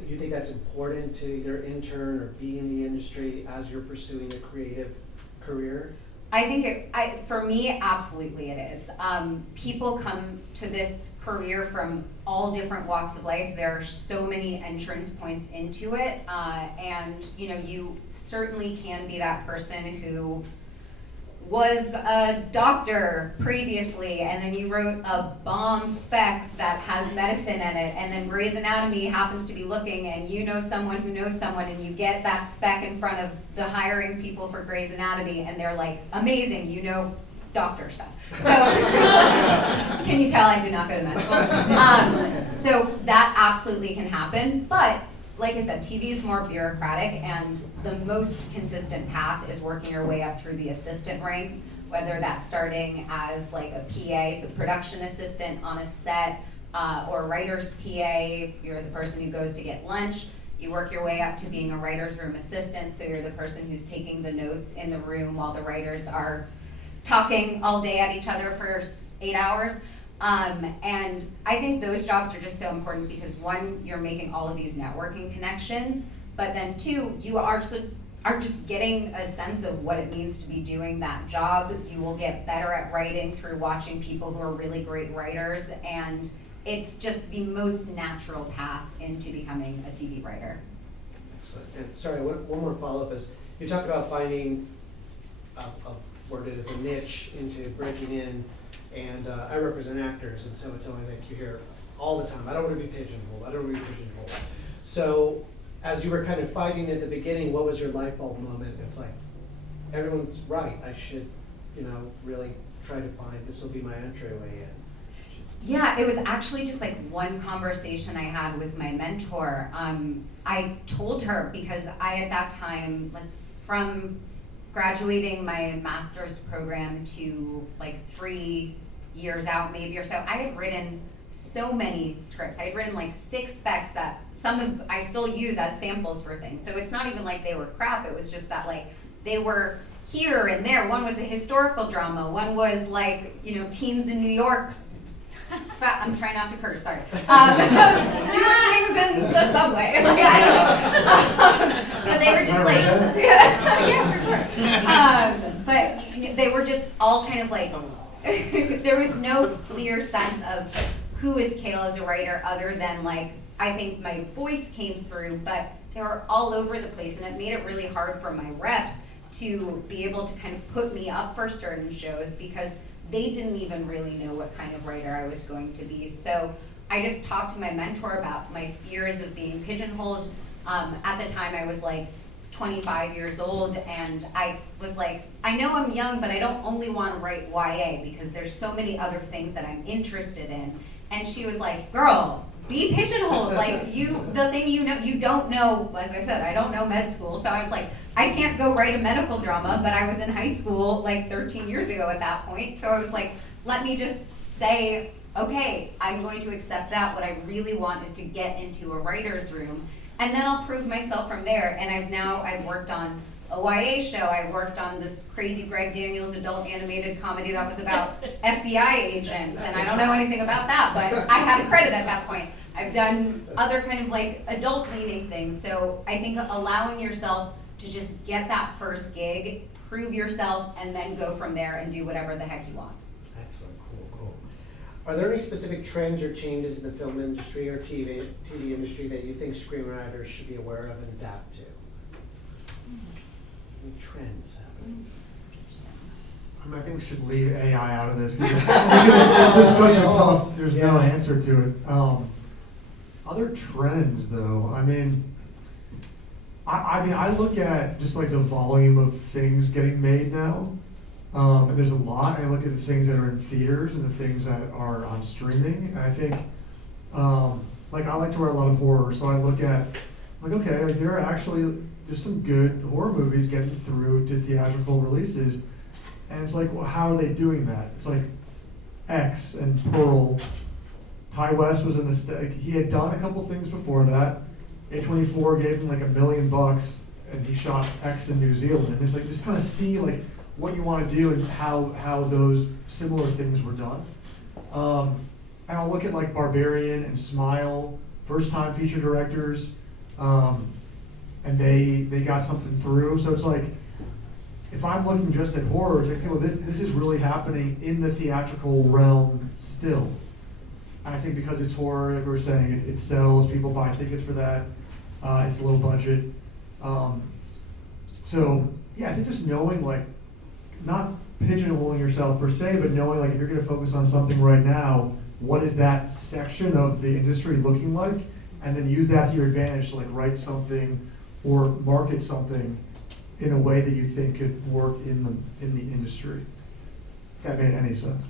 you think that's important to either intern or be in the industry as you're pursuing a creative career? I think for me, absolutely it is. People come to this career from all different walks of life. There are so many entrance points into it, and you know, you certainly can be that person who was a doctor previously, and then you wrote a bomb spec that has medicine in it, and then Grey's Anatomy happens to be looking, and you know someone who knows someone, and you get that spec in front of the hiring people for Grey's Anatomy, and they're like, amazing, you know doctor stuff. So, can you tell I did not go to med school? So that absolutely can happen, but like I said, TV is more bureaucratic, and the most consistent path is working your way up through the assistant ranks, whether that's starting as like a PA, so production assistant on a set, or writer's PA, you're the person who goes to get lunch. You work your way up to being a writer's room assistant, so you're the person who's taking the notes in the room while the writers are talking all day at each other for 8 hours. And I think those jobs are just so important because 1, you're making all of these networking connections, but then 2, you are just getting a sense of what it means to be doing that job. You will get better at writing through watching people who are really great writers, and it's just the most natural path into becoming a TV writer. Excellent. And sorry, one more follow-up is, you talked about finding worded as a niche into breaking in, and I represent actors, and so it's always like you hear all the time, I don't want to be pigeonholed, I don't want to be pigeonholed. So as you were kind of fighting at the beginning, what was your light bulb moment? It's like, everyone's right, I should, really try to find, this will be my entryway in. Yeah, it was actually just like one conversation I had with my mentor. I told her, because I at that time, from graduating my master's program to like 3 years out maybe or so, I had written so many scripts. I had written like 6 specs that I still use as samples for things. So it's not even like they were crap, it was just that like they were here and there. One was a historical drama, one was like, teens in New York. I'm trying not to curse, sorry. Doing things in the subway. Like, I don't know. But they were just like, yeah, for sure. But they were just all kind of like, there was no clear sense of who is Kale as a writer other than like, I think my voice came through, but they were all over the place, and it made it really hard for my reps to be able to kind of put me up for certain shows because they didn't even really know what kind of writer I was going to be. So I just talked to my mentor about my fears of being pigeonholed. At the time I was like 25 years old, and I was like, I know I'm young, but I don't only want to write YA because there's so many other things that I'm interested in. And she was like, girl, be pigeonholed. Like the thing you don't know, as I said, I don't know med school. So I was like, I can't go write a medical drama, but I was in high school like 13 years ago at that point. So I was like, let me just say, okay, I'm going to accept that. What I really want is to get into a writer's room, and then I'll prove myself from there. And I've worked on a YA show. I worked on this crazy Greg Daniels adult animated comedy that was about FBI agents, and I don't know anything about that, but I had a credit at that point. I've done other kind of like adult leaning things. So I think allowing yourself to just get that first gig, prove yourself, and then go from there and do whatever the heck you want. Excellent, cool. Are there any specific trends or changes in the film industry or TV industry that you think screenwriters should be aware of and adapt to? Any trends happening? I think we should leave AI out of this because it's just such a tough, there's no answer to it. Other trends though, I look at just like the volume of things getting made now, and there's a lot. I look at the things that are in theaters and the things that are on streaming, and I think, like I like to write a lot of horror, so I look at, like, okay, like there's some good horror movies getting through to theatrical releases, and it's like, well, how are they doing that? It's like X and Pearl. Ty West was a mistake. He had done a couple things before that. A24 gave him like $1 million, and he shot X in New Zealand. And it's like just kind of see like what you want to do and how those similar things were done. And I'll look at like Barbarian and Smile, first time feature directors, and they got something through. So it's like, if I'm looking just at horror, it's like, okay, well, this is really happening in the theatrical realm still. And I think because it's horror, like we were saying, it sells, people buy tickets for that, it's low budget. So yeah, I think just knowing, like, not pigeonholing yourself per se, but knowing like if you're gonna focus on something right now, what is that section of the industry looking like? And then use that to your advantage to like write something or market something in a way that you think could work in the industry. If that made any sense.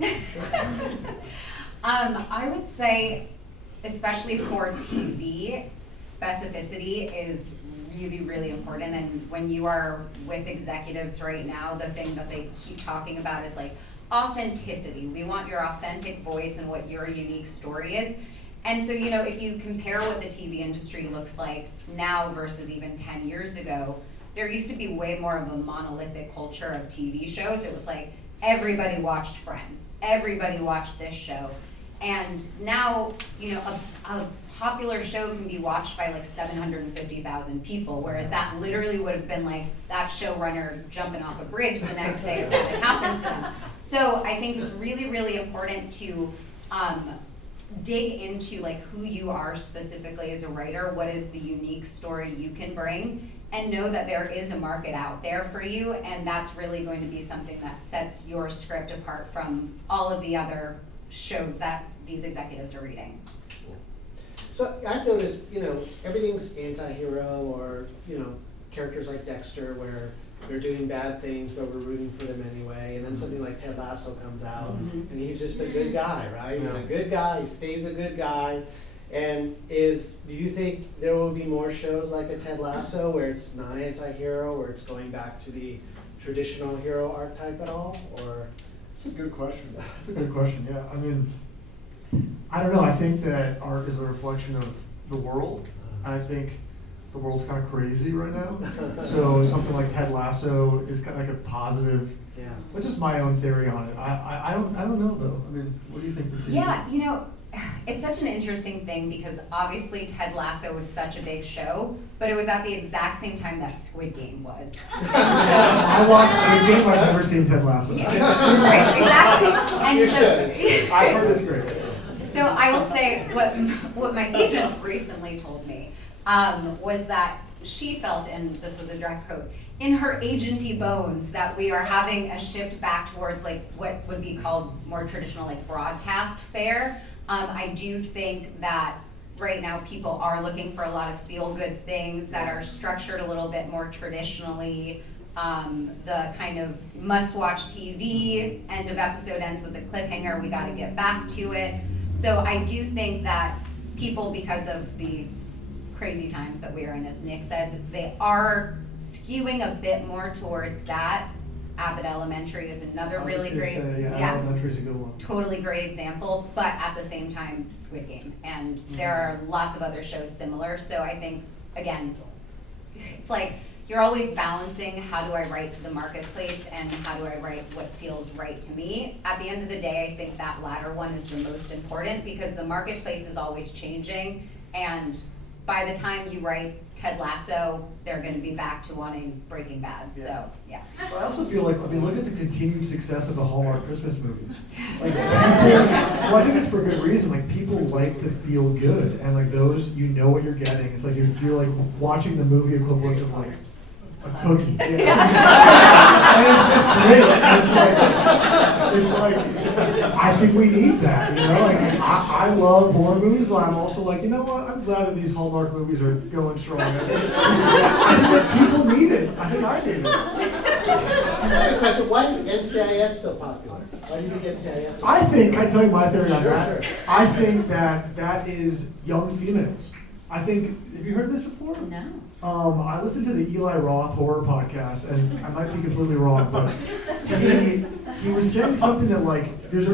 I would say, especially for TV, specificity is really, really important. And when you are with executives right now, the thing that they keep talking about is like authenticity. We want your authentic voice and what your unique story is. And so, if you compare what the TV industry looks like now versus even 10 years ago, there used to be way more of a monolithic culture of TV shows. It was like everybody watched Friends, everybody watched this show. And now, a popular show can be watched by like 750,000 people, whereas that literally would have been like that showrunner jumping off a bridge the next day if that had happened to them. So I think it's really, really important to dig into like who you are specifically as a writer, what is the unique story you can bring, and know that there is a market out there for you, and that's really going to be something that sets your script apart from all of the other shows that these executives are reading. So I've noticed, everything's anti-hero or, characters like Dexter where they're doing bad things, but we're rooting for them anyway. And then something like Ted Lasso comes out, and he's just a good guy, right? He's a good guy, he stays a good guy. And do you think there will be more shows like a Ted Lasso where it's not anti-hero, where it's going back to the traditional hero archetype at all, or? That's a good question. That's a good question, yeah. I mean, I don't know, I think that art is a reflection of the world. And I think the world's kind of crazy right now. So something like Ted Lasso is kind of like a positive. Yeah. That's just my own theory on it. I don't know though. I mean, what do you think? Yeah, it's such an interesting thing because obviously Ted Lasso was such a big show, but it was at the exact same time that Squid Game was. I watched Squid Game, I've never seen Ted Lasso. Yeah, right, exactly. And You so, should. I've heard it's great. So I will say what my agent recently told me was that she felt, and this was a direct quote, in her agenty bones that we are having a shift back towards like what would be called more traditional like broadcast fare. I do think that right now people are looking for a lot of feel-good things that are structured a little bit more traditionally. The kind of must-watch TV, end of episode ends with a cliffhanger, we gotta get back to it. So I do think that people, because of the crazy times that we are in, as Nick said, they are skewing a bit more towards that. Abbott Elementary is another really great, Elementary is a good one. totally great example, but at the same time, Squid Game. And there are lots of other shows similar, so I think, again, it's like, you're always balancing how do I write to the marketplace and how do I write what feels right to me. At the end of the day, I think that latter one is the most important because the marketplace is always changing, and by the time you write Ted Lasso, they're gonna be back to wanting Breaking Bad, so, yeah. But I also feel like, look at the continued success of the Hallmark Christmas movies. Like, well, I think it's for a good reason. Like, people like to feel good, and like those, what you're getting. It's like you're like watching the movie equivalent of like a cookie. And it's just great. It's like I think we need that. Like I love horror movies, but I'm also like, what? I'm glad that these Hallmark movies are going strong. I think that people need it. I think I need it. I have a question. Why is NCIS so popular? Why do you think NCIS is so popular? Can I tell you my theory on that? Sure. I think that is young females. Have you heard this before? No. I listened to the Eli Roth horror podcast, and I might be completely wrong, but he was saying something that like there's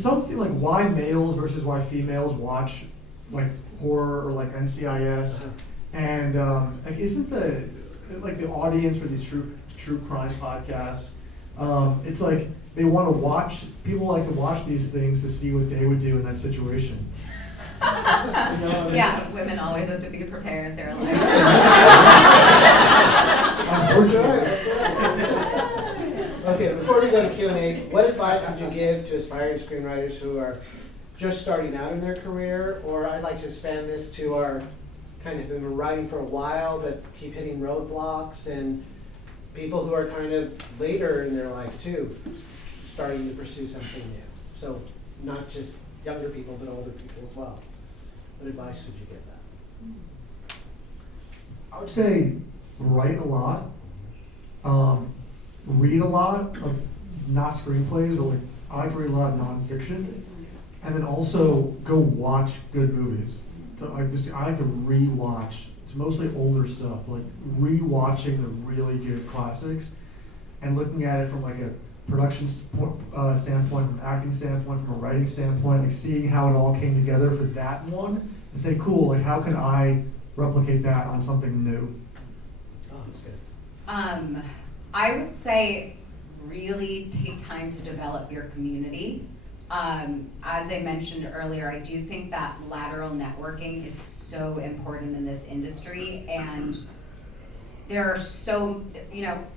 something like why males versus why females watch like horror or like NCIS, and like isn't the audience for these true crime podcasts? It's like people like to watch these things to see what they would do in that situation. Yeah, women always have to be prepared. They're like, Unfortunately. Okay, before we go to Q&A, what advice would you give to aspiring screenwriters who are just starting out in their career? Or I'd like to expand this to our kind of been writing for a while but keep hitting roadblocks, and people who are kind of later in their life too, starting to pursue something new. So not just younger people, but older people as well. What advice would you give them? I would say write a lot, read a lot of not screenplays, but like I like to read a lot of nonfiction, and then also go watch good movies. So I like to rewatch. It's mostly older stuff, but like rewatching the really good classics and looking at it from like a production standpoint, from an acting standpoint, from a writing standpoint, like seeing how it all came together for that one, and say, cool, like how can I replicate that on something new? Oh, that's good. I would say really take time to develop your community. As I mentioned earlier, I do think that lateral networking is so important in this industry, and there are so,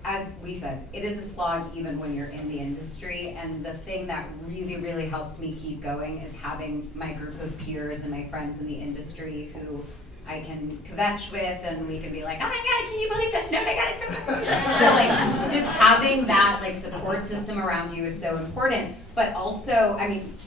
as we said, it is a slog even when you're in the industry, and the thing that really, really helps me keep going is having my group of peers and my friends in the industry who I can kvetch with, and we can be like, oh my God, can you believe this? No, they got it so So like, just having that like support system around you is so important. But also, I mean,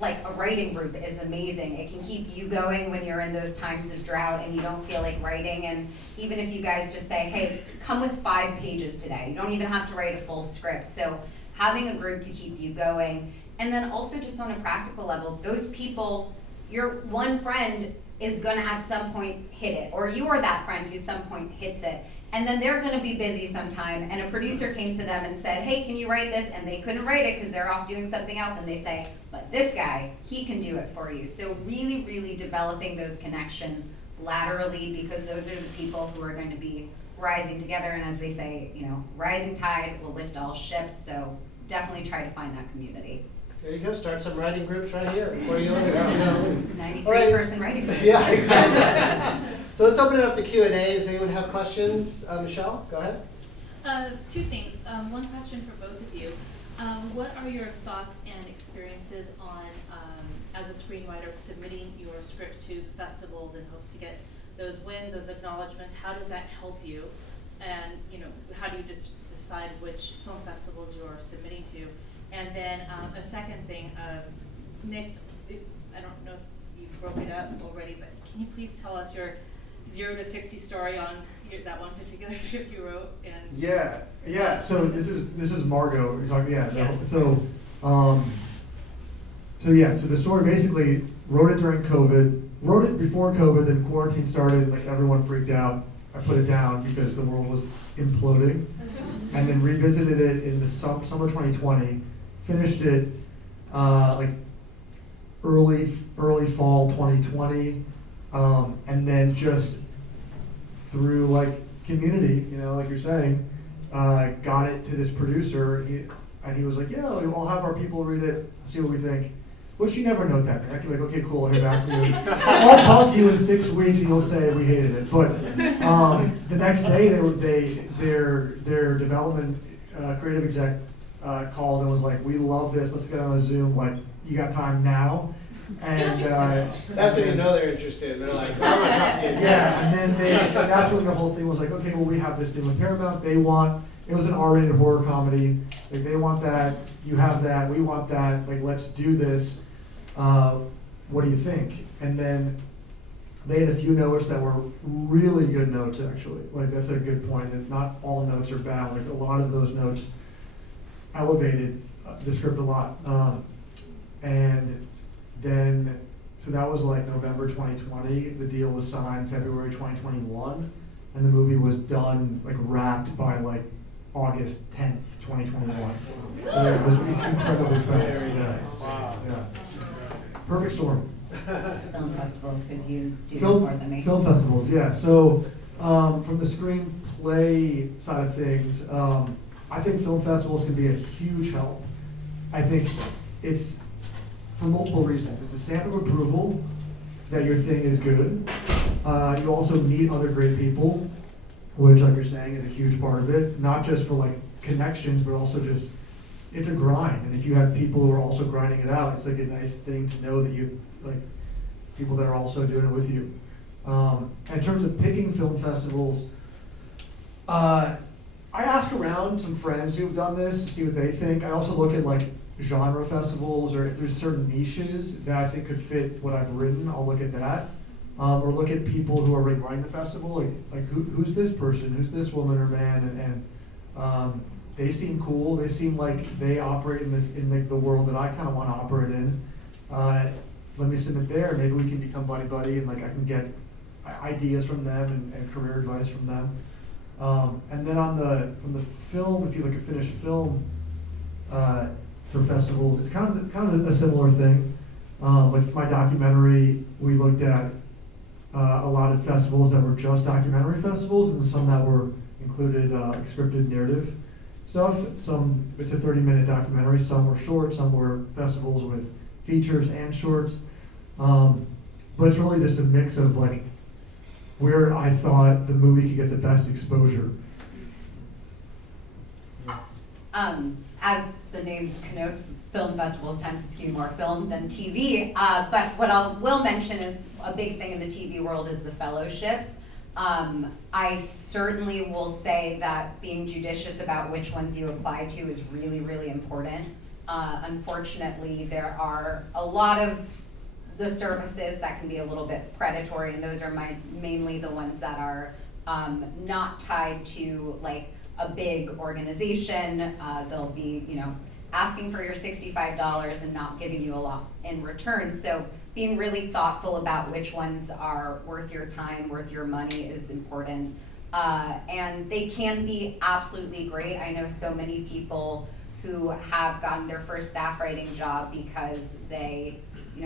like a writing group is amazing. It can keep you going when you're in those times of drought and you don't feel like writing. And even if you guys just say, hey, come with 5 pages today. You don't even have to write a full script. So having a group to keep you going. And then also just on a practical level, those people, your one friend is gonna at some point hit it, or you are that friend who some point hits it. And then they're gonna be busy sometime, and a producer came to them and said, hey, can you write this? And they couldn't write it because they're off doing something else, and they say, but this guy, he can do it for you. So really, really developing those connections laterally, because those are the people who are going to be rising together, and as they say, you know, rising tide will lift all ships, so definitely try to find that community. There you go, start some writing groups right here before you leave. You know. 93-person writing group. Yeah, exactly. So let's open it up to Q&A. Does anyone have questions? Michelle, go ahead. 2 things. One question for both of you. What are your thoughts and experiences on, as a screenwriter, submitting your scripts to festivals in hopes to get those wins, those acknowledgments? How does that help you? And you know, how do you just decide which film festivals you're submitting to? And then a second thing, Nick, I don't know if you broke it up already, but can you please tell us your 0 to 60 story on that one particular script you wrote? And Yeah. So this is Margot. You're talking, yeah. Yes. So the story basically wrote it during COVID, wrote it before COVID, then quarantine started, like everyone freaked out. I put it down because the world was imploding, and then revisited it in the summer 2020. Finished it like early fall 2020, and then just through like community, you know, like you're saying, got it to this producer, and he was like, yeah, I'll have our people read it, see what we think. Which you never know that. I can be like, okay, cool, I'll hear back from you. I'll bug you in 6 weeks and you'll say we hated it. But the next day, their development creative exec called and was like, we love this, let's get on a Zoom, like, you got time now? And That's when you know they're interested. They're like, well, I'm gonna talk to you. yeah, and then that's when the whole thing was like, okay, well, we have this thing with Paramount, it was an R-rated horror comedy, like, they want that, you have that, we want that, like, let's do this, what do you think? And then they had a few notes that were really good notes, actually, like, that's a good point, and not all notes are bad, like, a lot of those notes elevated the script a lot, and then, so that was like November 2020, the deal was signed February 2021, and the movie was done, like, wrapped by like August 10th, 2021. So it was incredibly fast. Yeah. Perfect storm. Film festivals, because you do this Film, more than me. film festivals, yeah. So from the screenplay side of things, I think film festivals can be a huge help. I think it's for multiple reasons. It's a stamp of approval that your thing is good. You also meet other great people, which, like you're saying, is a huge part of it. Not just for like connections, but also just, it's a grind. And if you have people who are also grinding it out, it's like a nice thing to know that you, like, people that are also doing it with you. In terms of picking film festivals, I ask around some friends who've done this to see what they think. I also look at like genre festivals, or if there's certain niches that I think could fit what I've written, I'll look at that. Or look at people who are like running the festival, like who's this person, who's this woman or man, and they seem cool. They seem like they operate in like the world that I kind of want to operate in. Let me submit there. Maybe we can become buddy, and like I can get ideas from them and career advice from them. And then from the film, if you look at finished film for festivals, it's kind of a similar thing. Like for my documentary, we looked at a lot of festivals that were just documentary festivals, and some that were included like scripted narrative stuff. Some, it's a 30-minute documentary. Some were short. Some were festivals with features and shorts. But it's really just a mix of like where I thought the movie could get the best exposure. As the name connotes, film festivals tend to skew more film than TV. But what I will mention is a big thing in the TV world is the fellowships. I certainly will say that being judicious about which ones you apply to is really, really important. Unfortunately, there are a lot of the services that can be a little bit predatory, and those are mainly the ones that are not tied to like a big organization. They'll be, asking for your $65 and not giving you a lot in return. So being really thoughtful about which ones are worth your time, worth your money is important. And they can be absolutely great. I know so many people who have gotten their first staff writing job because they,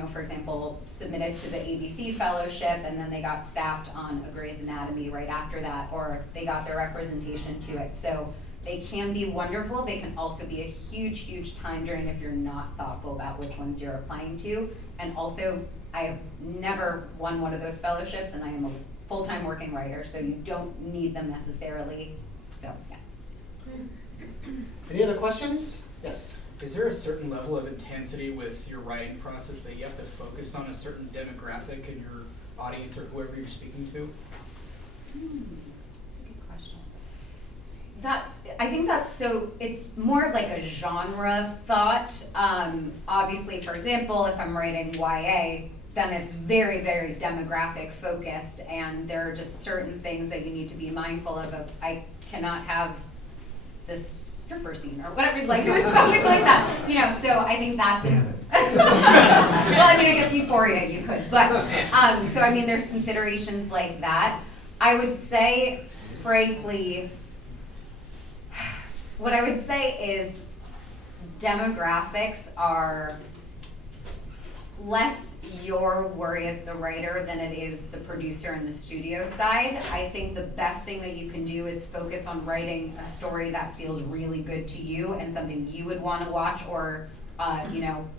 for example, submitted to the ABC fellowship and then they got staffed on a Grey's Anatomy right after that, or they got their representation to it. So they can be wonderful. They can also be a huge, huge time drain if you're not thoughtful about which ones you're applying to. And also, I have never won one of those fellowships, and I am a full-time working writer, so you don't need them necessarily. So, yeah. Any other questions? Yes. Is there a certain level of intensity with your writing process that you have to focus on a certain demographic in your audience or whoever you're speaking to? That's a good question. I think it's more of like a genre thought. Obviously, for example, if I'm writing YA, then it's very, very demographic focused, and there are just certain things that you need to be mindful of. I cannot have this stripper scene or whatever, like it was something like that, so I think that's well, I guess Euphoria you could, but so there's considerations like that. I would say, frankly, what I would say is demographics are less your worry as the writer than it is the producer and the studio side. I think the best thing that you can do is focus on writing a story that feels really good to you and something you would want to watch, or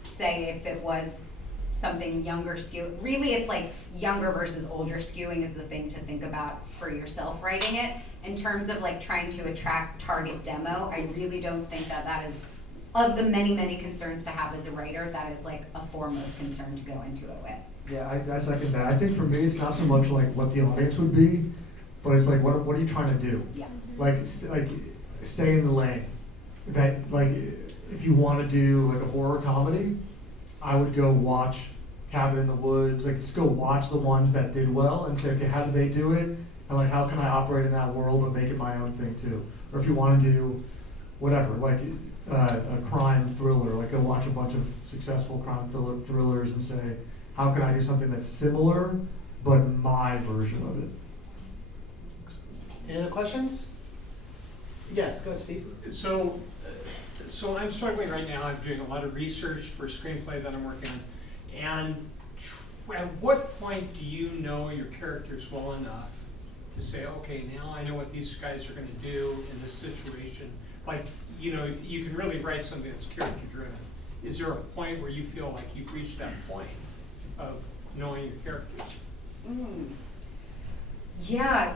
say if it was something younger skew. Really, it's like younger versus older skewing is the thing to think about for yourself writing it. In terms of like trying to attract target demo, I really don't think that is, of the many, many concerns to have as a writer, that is like a foremost concern to go into it with. Yeah, I second that. I think for me, it's not so much like what the audience would be, but it's like, what are you trying to do? Yeah. Like stay in the lane. That, like, if you want to do like a horror comedy, I would go watch Cabin in the Woods. Like, just go watch the ones that did well and say, okay, how did they do it? And like, how can I operate in that world but make it my own thing too? Or if you want to do whatever, like a crime thriller, like go watch a bunch of successful crime thrillers and say, how can I do something that's similar but my version of it? Any other questions? Yes, go ahead, Steve. So I'm struggling right now. I'm doing a lot of research for a screenplay that I'm working on. And at what point do you know your characters well enough to say, okay, now I know what these guys are going to do in this situation? Like, you can really write something that's character driven. Is there a point where you feel like you've reached that point of knowing your characters? Yeah,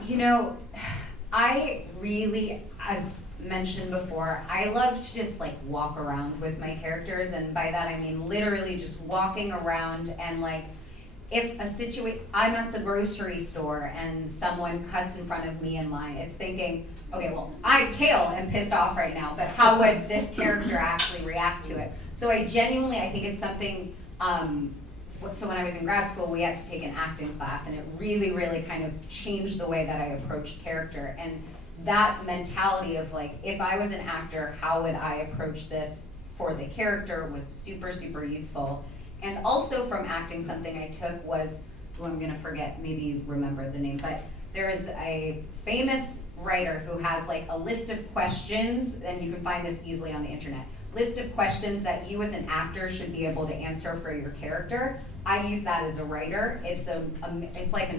I really, as mentioned before, I love to just like walk around with my characters, and by that I mean literally just walking around and like, if I'm at the grocery store and someone cuts in front of me in line, it's thinking, okay, well, Kale, am pissed off right now, but how would this character actually react to it? So I think it's something, so when I was in grad school, we had to take an acting class, and it really, really kind of changed the way that I approached character. And that mentality of like, if I was an actor, how would I approach this for the character was super, super useful. And also from acting, something I took was, I'm gonna forget, maybe remember the name, but there is a famous writer who has like a list of questions, and you can find this easily on the internet, list of questions that you as an actor should be able to answer for your character. I use that as a writer. It's like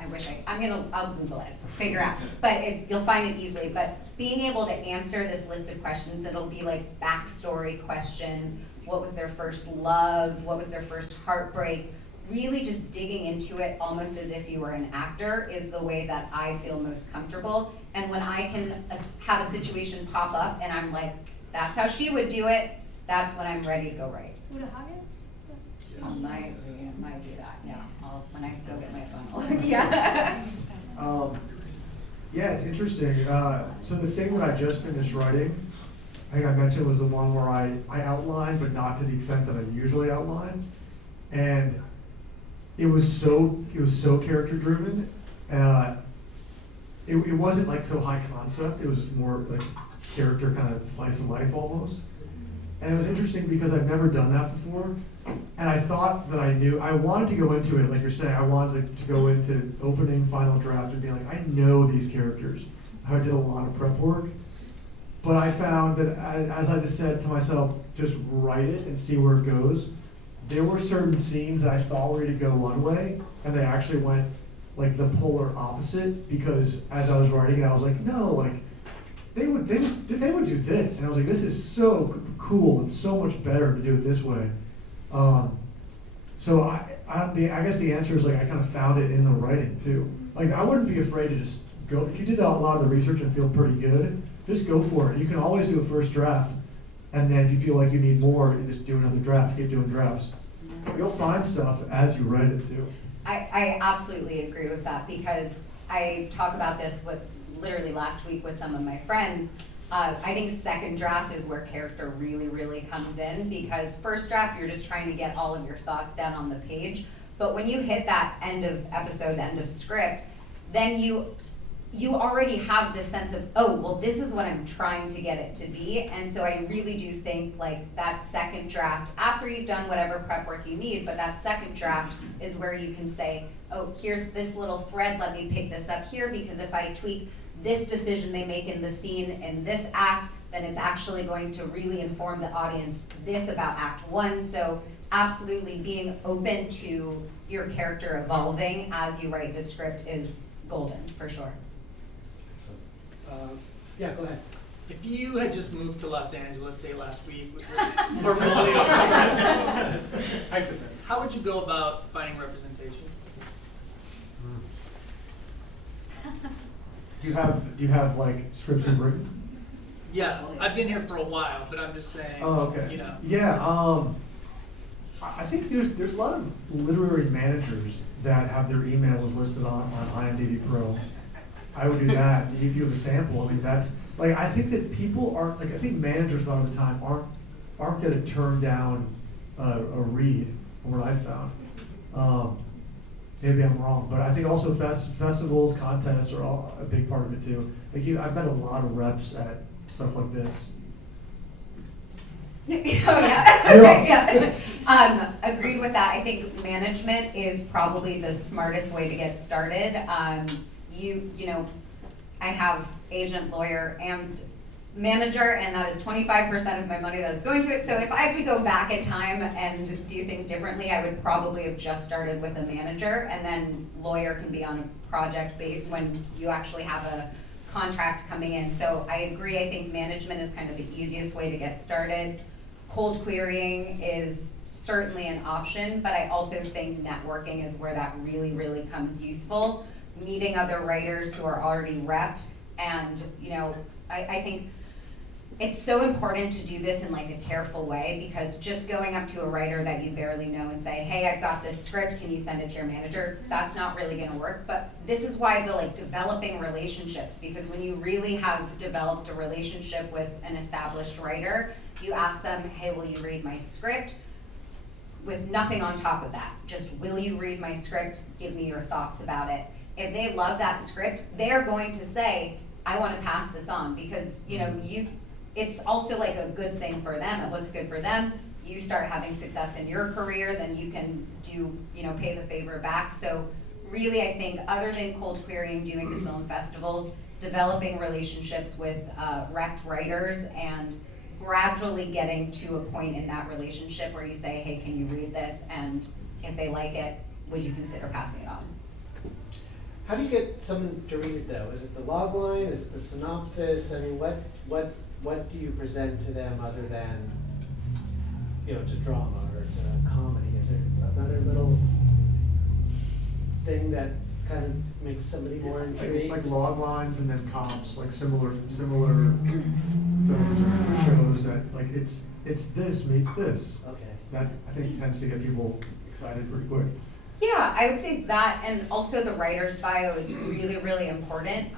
I'll Google it, so figure out, but you'll find it easily. But being able to answer this list of questions, it'll be like backstory questions. What was their first love? What was their first heartbreak? Really just digging into it almost as if you were an actor is the way that I feel most comfortable. And when I can have a situation pop up and I'm like, that's how she would do it, that's when I'm ready to go write. Would a Hagen? Might do that, yeah. myself when I still get my funnel. Yeah. Yeah, it's interesting. So the thing that I just finished writing, I think I mentioned, was the one where I outlined, but not to the extent that I usually outline. And it was so character driven. It wasn't like so high concept. It was more like character kind of slice of life almost. And it was interesting because I've never done that before. And I thought that I knew, I wanted to go into it, like you're saying, I wanted to go into opening final draft and be like, I know these characters. I did a lot of prep work. But I found that as I just said to myself, just write it and see where it goes. There were certain scenes that I thought were going to go one way, and they actually went like the polar opposite, because as I was writing it, I was like, no, like, they would do this. And I was like, this is so cool and so much better to do it this way. So I guess the answer is like I kind of found it in the writing too. Like I wouldn't be afraid to just go, if you did a lot of the research and feel pretty good, just go for it. You can always do a first draft, and then if you feel like you need more, you just do another draft, keep doing drafts. You'll find stuff as you write it too. I absolutely agree with that, because I talk about this with literally last week with some of my friends. I think second draft is where character really, really comes in, because first draft, you're just trying to get all of your thoughts down on the page. But when you hit that end of episode, end of script, then you already have this sense of, oh, well, this is what I'm trying to get it to be. And so I really do think like that second draft, after you've done whatever prep work you need, but that second draft is where you can say, oh, here's this little thread, let me pick this up here, because if I tweak this decision they make in the scene in this act, then it's actually going to really inform the audience this about act one. So absolutely being open to your character evolving as you write the script is golden, for sure. Yeah, go ahead. If you had just moved to Los Angeles, say last week, with your portfolio, how would you go about finding representation? Do you have like scripts you've written? Yes, I've been here for a while, but I'm just saying. Oh, okay. You know. Yeah. I think there's a lot of literary managers that have their emails listed on IMDb Pro. I would do that and give you a sample. I mean, that's like, I think that people aren't like, I think managers a lot of the time aren't going to turn down a read, from what I've found. Maybe I'm wrong, but I think also festivals, contests are all a big part of it too. Like I've met a lot of reps at stuff like this. Oh yeah, okay, yeah. Agreed with that. I think management is probably the smartest way to get started. You know, I have agent, lawyer, and manager, and that is 25% of my money that is going to it. So if I could go back in time and do things differently, I would probably have just started with a manager, and then lawyer can be on a project base when you actually have a contract coming in. So I agree. I think management is kind of the easiest way to get started. Cold querying is certainly an option, but I also think networking is where that really, really comes useful. Meeting other writers who are already repped, and you know, I think it's so important to do this in like a careful way, because just going up to a writer that you barely know and say, hey, I've got this script, can you send it to your manager? That's not really gonna work. But this is why the like developing relationships, because when you really have developed a relationship with an established writer, you ask them, hey, will you read my script? With nothing on top of that. Just, will you read my script? Give me your thoughts about it. If they love that script, they're going to say, I want to pass this on, because you know, it's also like a good thing for them. It looks good for them. You start having success in your career, then you can do, you know, pay the favor back. So really, I think other than cold querying, doing the film festivals, developing relationships with repped writers, and gradually getting to a point in that relationship where you say, hey, can you read this? And if they like it, would you consider passing it on? How do you get someone to read it though? Is it the log line? Is it the synopsis? I mean, what do you present to them other than, you know, it's a drama or it's a comedy? Is it another little thing that kind of makes somebody more intrigued? Like log lines and then comps, like similar films or shows that like it's this meets this. Okay. That I think tends to get people excited pretty quick. Yeah, I would say that, and also the writer's bio is really, really important.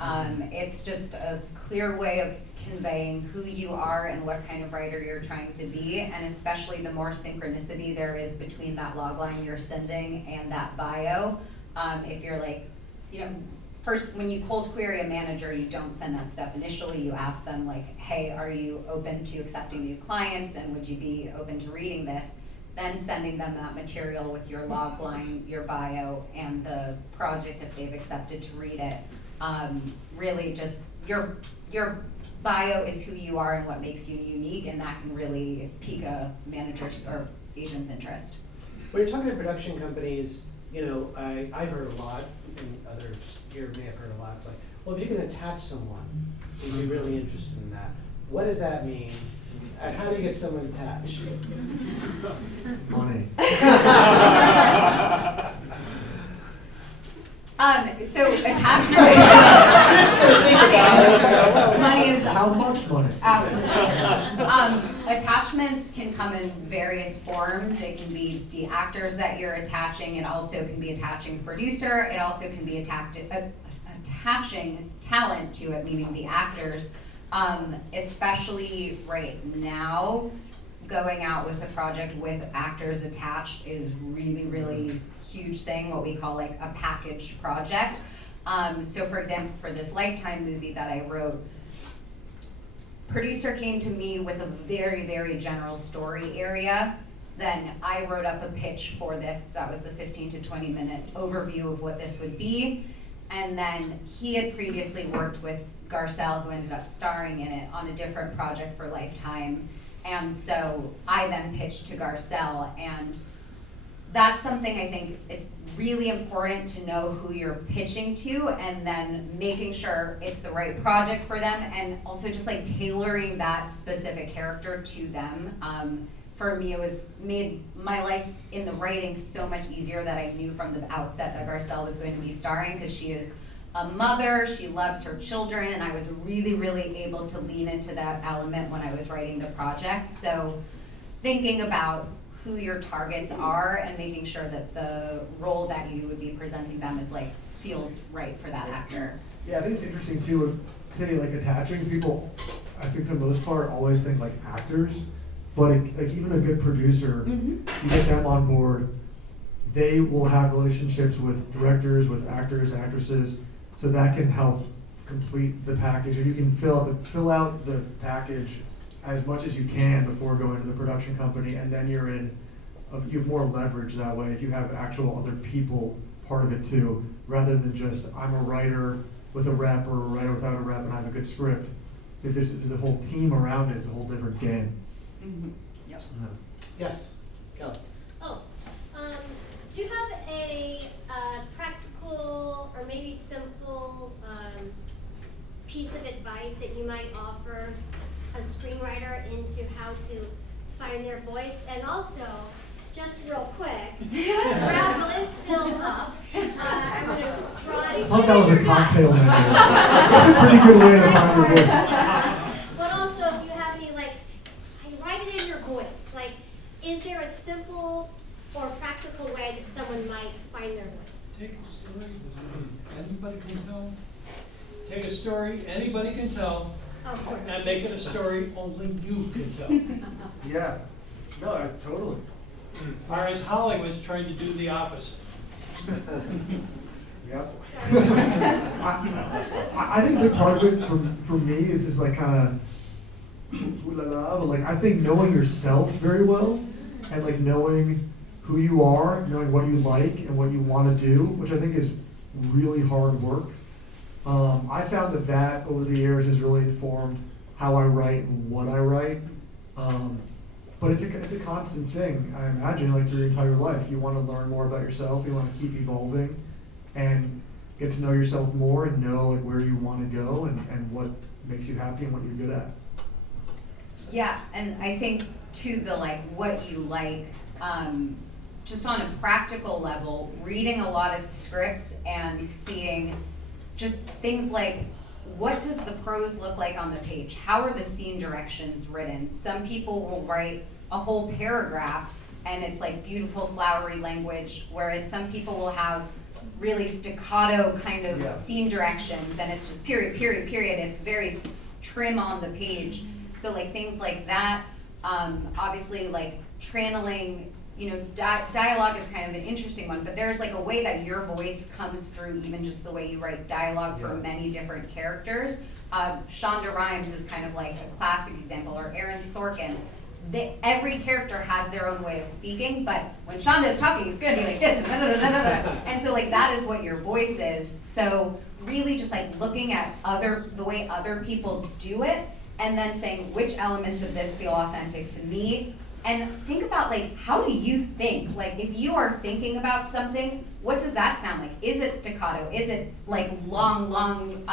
It's just a clear way of conveying who you are and what kind of writer you're trying to be, and especially the more synchronicity there is between that logline you're sending and that bio. If you're like, first, when you cold query a manager, you don't send that stuff initially. You ask them like, hey, are you open to accepting new clients, and would you be open to reading this? Then sending them that material with your log line, your bio, and the project if they've accepted to read it. Really just, your bio is who you are and what makes you unique, and that can really pique a manager's or agent's interest. When you're talking to production companies, I've heard a lot, and others here may have heard a lot. It's like, well, if you can attach someone, you'd be really interested in that. What does that mean? And how do you get someone attached? Money. So attachment. Money is How much money? absolutely. Attachments can come in various forms. It can be the actors that you're attaching. It also can be attaching producer. It also can be attaching talent to it, meaning the actors. Especially right now, going out with a project with actors attached is really, really huge thing, what we call like a packaged project. So for example, for this Lifetime movie that I wrote, producer came to me with a very, very general story area. Then I wrote up a pitch for this. That was the 15 to 20 minute overview of what this would be. And then he had previously worked with Garcelle, who ended up starring in it, on a different project for Lifetime. And so I then pitched to Garcelle, and that's something I think it's really important to know who you're pitching to, and then making sure it's the right project for them, and also just like tailoring that specific character to them. For me, it was made my life in the writing so much easier that I knew from the outset that Garcelle was going to be starring, because she is a mother, she loves her children, and I was really, really able to lean into that element when I was writing the project. So thinking about who your targets are and making sure that the role that you would be presenting them is like feels right for that actor. Yeah, I think it's interesting too, say like attaching people, I think for the most part always think like actors, but like even a good producer, you get them on board, they will have relationships with directors, with actors, actresses, so that can help complete the package, and you can fill out the package as much as you can before going to the production company, and then you have more leverage that way if you have actual other people part of it too, rather than just I'm a writer with a rep or a writer without a rep and I have a good script. If there's a whole team around it, it's a whole different game. Yep. Yes, Kelly. Do you have a practical or maybe simple piece of advice that you might offer a screenwriter into how to find their voice? And also, just real quick, the raffle is still up. I'm going to draw it I as thought soon that as was a you're done. cocktail menu. That's a pretty good way to find your voice. But also, if you have any, write it in your voice. Is there a simple or practical way that someone might find their voice? Take a story anybody can tell. Take a story anybody can tell, Oh, and make it a story only you can tell. Yeah, no, totally. Whereas Hollywood's trying to do the opposite. Yeah. sorry. I think a big part of it for me is just like kind of, but like I think knowing yourself very well, and like knowing who you are, knowing what you like and what you want to do, which I think is really hard work. I found that over the years has really informed how I write and what I write. But it's a constant thing. I imagine like your entire life, you want to learn more about yourself. You want to keep evolving and get to know yourself more and know like where you want to go and what makes you happy and what you're good at. Yeah, and I think to the what you like, just on a practical level, reading a lot of scripts and seeing just things like, what does the prose look like on the page? How are the scene directions written? Some people will write a whole paragraph and it's like beautiful flowery language, whereas some people will have really staccato kind of Yeah. scene directions, and it's just period, period, period. It's very trim on the page. So like things like that, obviously like channeling, you know, dialogue is kind of an interesting one, but there's like a way that your voice comes through, even just the way you write dialogue for Yeah. many different characters. Shonda Rhimes is kind of like a classic example, or Aaron Sorkin. Every character has their own way of speaking, but when Shonda is talking, it's gonna be like this, and da, da, da, da, da. And so like that is what your voice is. So really just like looking at the way other people do it, and then saying which elements of this feel authentic to me. And think about like, how do you think? Like if you are thinking about something, what does that sound like? Is it staccato? Is it like long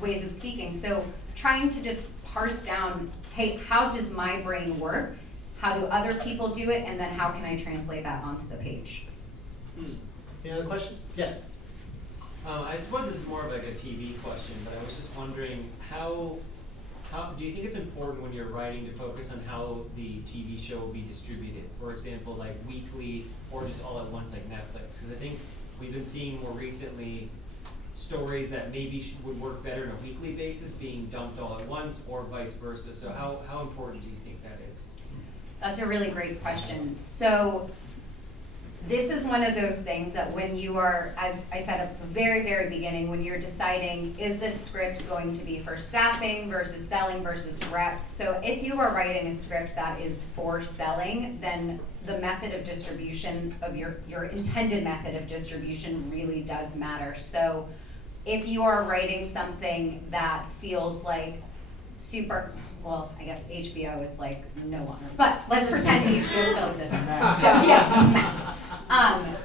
ways of speaking? So trying to just parse down, hey, how does my brain work? How do other people do it? And then how can I translate that onto the page? Any other questions? Yes. I suppose this is more of like a TV question, but I was just wondering how do you think it's important when you're writing to focus on how the TV show will be distributed? For example, like weekly or just all at once like Netflix? Because I think we've been seeing more recently stories that maybe would work better on a weekly basis being dumped all at once, or vice versa. So how important do you think that is? That's a really great question. So this is one of those things that when you are, as I said at the very, very beginning, when you're deciding, is this script going to be for staffing versus selling versus reps? So if you are writing a script that is for selling, then the method of distribution of your intended method of distribution really does matter. So if you are writing something that feels like super, well, I guess HBO is like no longer, but let's pretend HBO still exists. So yeah, Max.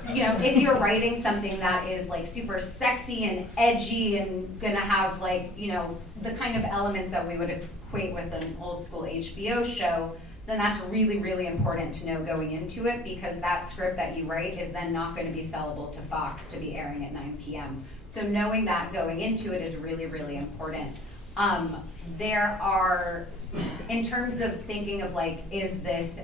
You know, if you're writing something that is like super sexy and edgy and gonna have like, you know, the kind of elements that we would equate with an old school HBO show, then that's really, really important to know going into it, because that script that you write is then not going to be sellable to Fox to be airing at 9 p.m. So knowing that going into it is really, really important. There are, in terms of thinking of like, is this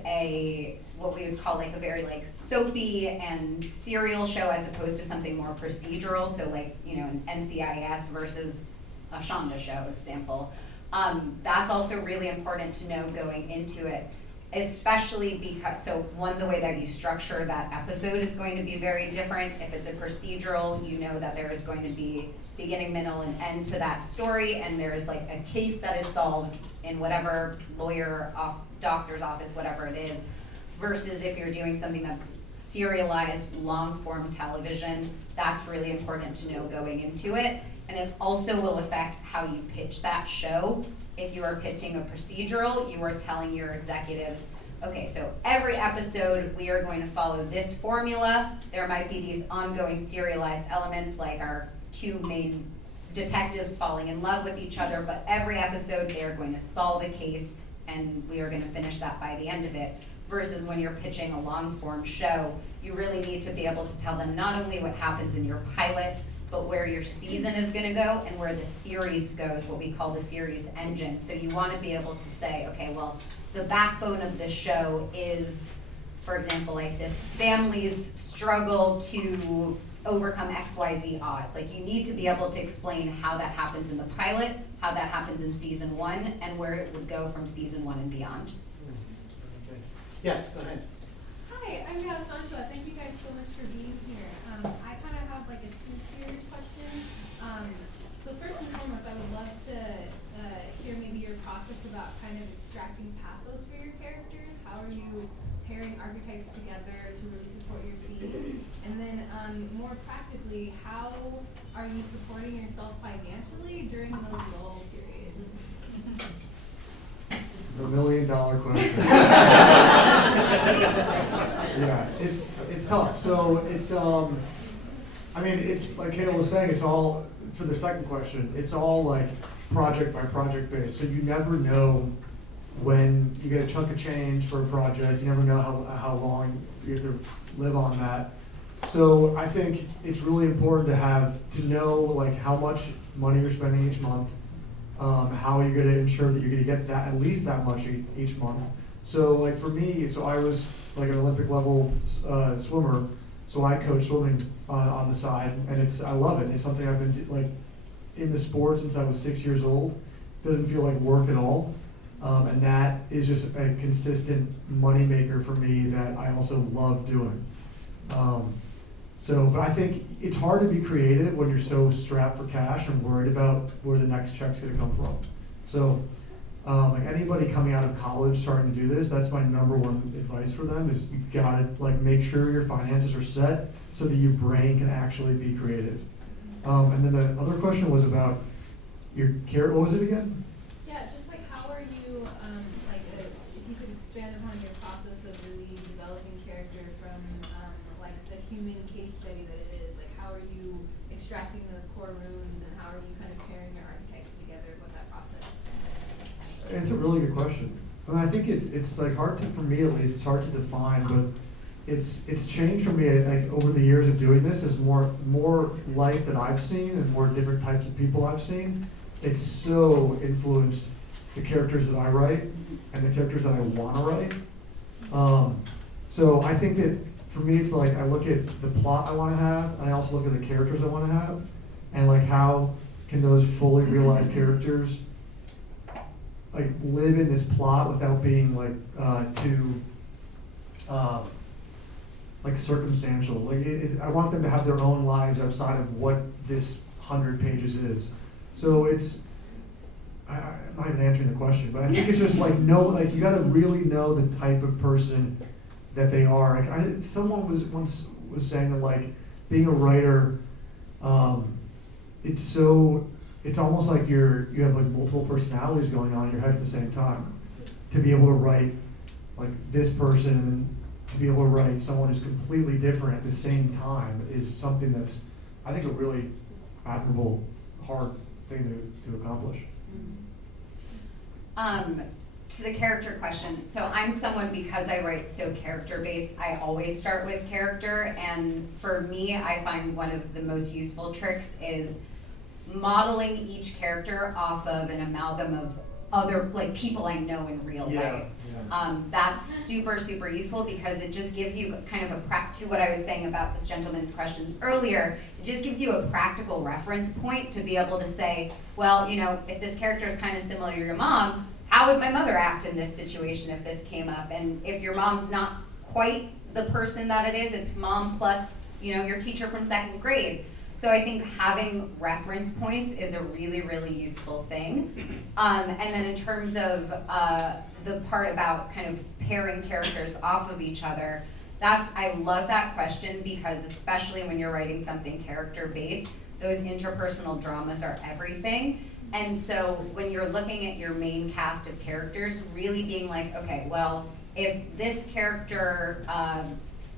what we would call like a very like soapy and serial show as opposed to something more procedural, so like, you know, an NCIS versus a Shonda show example. That's also really important to know going into it, especially because, so one, the way that you structure that episode is going to be very different. If it's a procedural, you know that there is going to be beginning, middle, and end to that story, and there is like a case that is solved in whatever lawyer, doctor's office, whatever it is, versus if you're doing something that's serialized, long-form television, that's really important to know going into it. And it also will affect how you pitch that show. If you are pitching a procedural, you are telling your executives, okay, so every episode we are going to follow this formula. There might be these ongoing serialized elements like our two main detectives falling in love with each other, but every episode they are going to solve a case and we are going to finish that by the end of it. Versus when you're pitching a long form show, you really need to be able to tell them not only what happens in your pilot, but where your season is going to go and where the series goes, what we call the series engine. So you want to be able to say, okay, well, the backbone of this show is, for example, like this family's struggle to overcome XYZ odds. Like you need to be able to explain how that happens in the pilot, how that happens in season 1, and where it would go from season 1 and beyond. Okay. Yes, go ahead. Hi, I'm Yao Sancho. Thank you guys so much for being here. I kind of have like a two-tiered question. So first and foremost, I would love to hear maybe your process about kind of extracting pathos for your characters. How are you pairing archetypes together to really support your theme? And then more practically, how are you supporting yourself financially during those lull periods? The $1 million question. Yeah, it's tough. So it's I mean, it's like Kale was saying, it's all, for the second question, it's all like project by project based. So you never know when you get a chunk of change for a project. You never know how long you have to live on that. So I think it's really important to know like how much money you're spending each month. How are you going to ensure that you're going to get that, at least that much each month? So like for me, so I was like an Olympic level swimmer, so I coach swimming on the side, and I love it. It's something I've been like in the sport since I was 6 years old. It doesn't feel like work at all, and that is just a consistent moneymaker for me that I also love doing. But I think it's hard to be creative when you're so strapped for cash and worried about where the next check's gonna come from. So, like anybody coming out of college starting to do this, that's my number one advice for them is you gotta like make sure your finances are set so that your brain can actually be creative. And then the other question was about your care. What was it again? Yeah, just like how are you, if you could expand upon your process of really developing character from like the human case study that it is, like how are you extracting those core runes and how are you kind of pairing your archetypes together, what that process looks like? It's a really good question. I mean, I think it's like hard to, for me at least, it's hard to define, but it's changed for me like over the years of doing this as more life that I've seen and more different types of people I've seen. It's so influenced the characters that I write and the characters that I want to write. So I think that for me, it's like I look at the plot I want to have, and I also look at the characters I want to have, and like how can those fully realized characters like live in this plot without being like too like circumstantial. Like I want them to have their own lives outside of what this 100 pages is. So I'm not even answering the question, but I think it's just like you got to really know the type of person that they are. Like someone was saying that like being a writer, it's almost like you have like multiple personalities going on in your head at the same time. To be able to write like this person and to be able to write someone who's completely different at the same time is something that's, I think, a really admirable, hard thing to accomplish. To the character question, so I'm someone, because I write so character-based, I always start with character, and for me, I find one of the most useful tricks is modeling each character off of an amalgam of other like people I know in real life. That's super, super useful because it just gives you kind of to what I was saying about this gentleman's question earlier, it just gives you a practical reference point to be able to say, well, you know, if this character is kind of similar to your mom, how would my mother act in this situation if this came up? And if your mom's not quite the person that it is, it's mom plus, you know, your teacher from 2nd grade. So I think having reference points is a really, really useful thing. And then in terms of the part about kind of pairing characters off of each other, I love that question because especially when you're writing something character-based, those interpersonal dramas are everything. And so when you're looking at your main cast of characters, really being like, okay, well, if this character,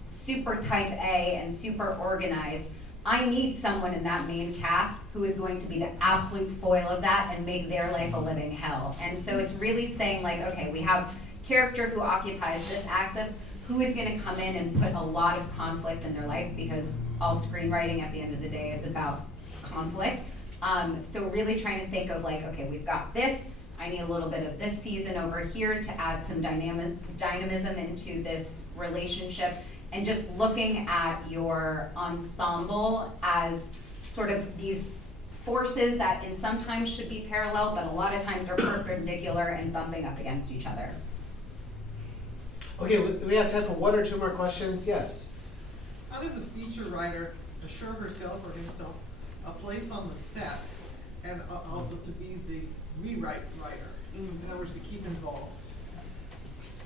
super type A and super organized, I need someone in that main cast who is going to be the absolute foil of that and make their life a living hell. And so it's really saying like, okay, we have character who occupies this axis, who is gonna come in and put a lot of conflict in their life, because all screenwriting at the end of the day is about conflict. So really trying to think of like, okay, we've got this, I need a little bit of this season over here to add some dynamism into this relationship. And just looking at your ensemble as sort of these forces that in sometimes should be parallel, but a lot of times are perpendicular and bumping up against each other. Okay, we have time for one or two more questions. Yes? How does a feature writer assure herself or himself a place on the set and also to be the rewrite writer? In other words, to keep involved?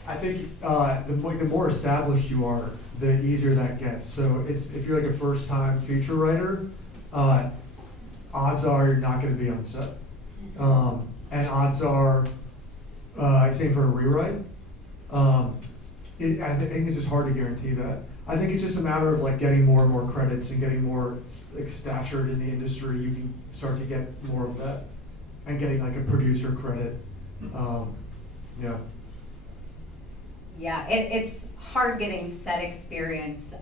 I think the more established you are, the easier that gets. So if you're like a first-time feature writer, odds are you're not going to be on set, and odds are same for a rewrite. I think it's just hard to guarantee that. I think it's just a matter of like getting more and more credits and getting more like stature in the industry. You can start to get more of that, and getting like a producer credit. Yeah. Yeah, it's hard getting set experience.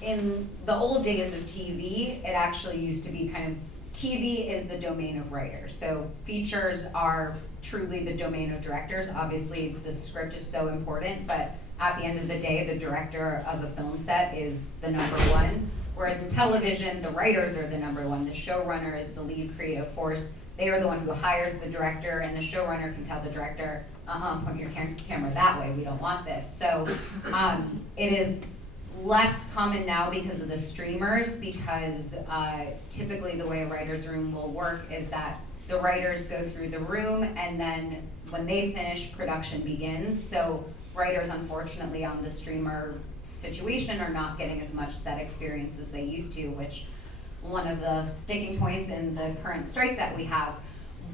In the old days of TV, it actually used to be kind of TV is the domain of writers. So features are truly the domain of directors. Obviously, the script is so important, but at the end of the day, the director of a film set is the number one. Whereas in television, the writers are the number one. The showrunner is the lead creative force. They are the one who hires the director, and the showrunner can tell the director, point your camera that way, we don't want this. So it is less common now because of the streamers, because typically the way a writer's room will work is that the writers go through the room, and then when they finish, production begins. So writers, unfortunately, on the streamer situation are not getting as much set experience as they used to, which one of the sticking points in the current strike that we have.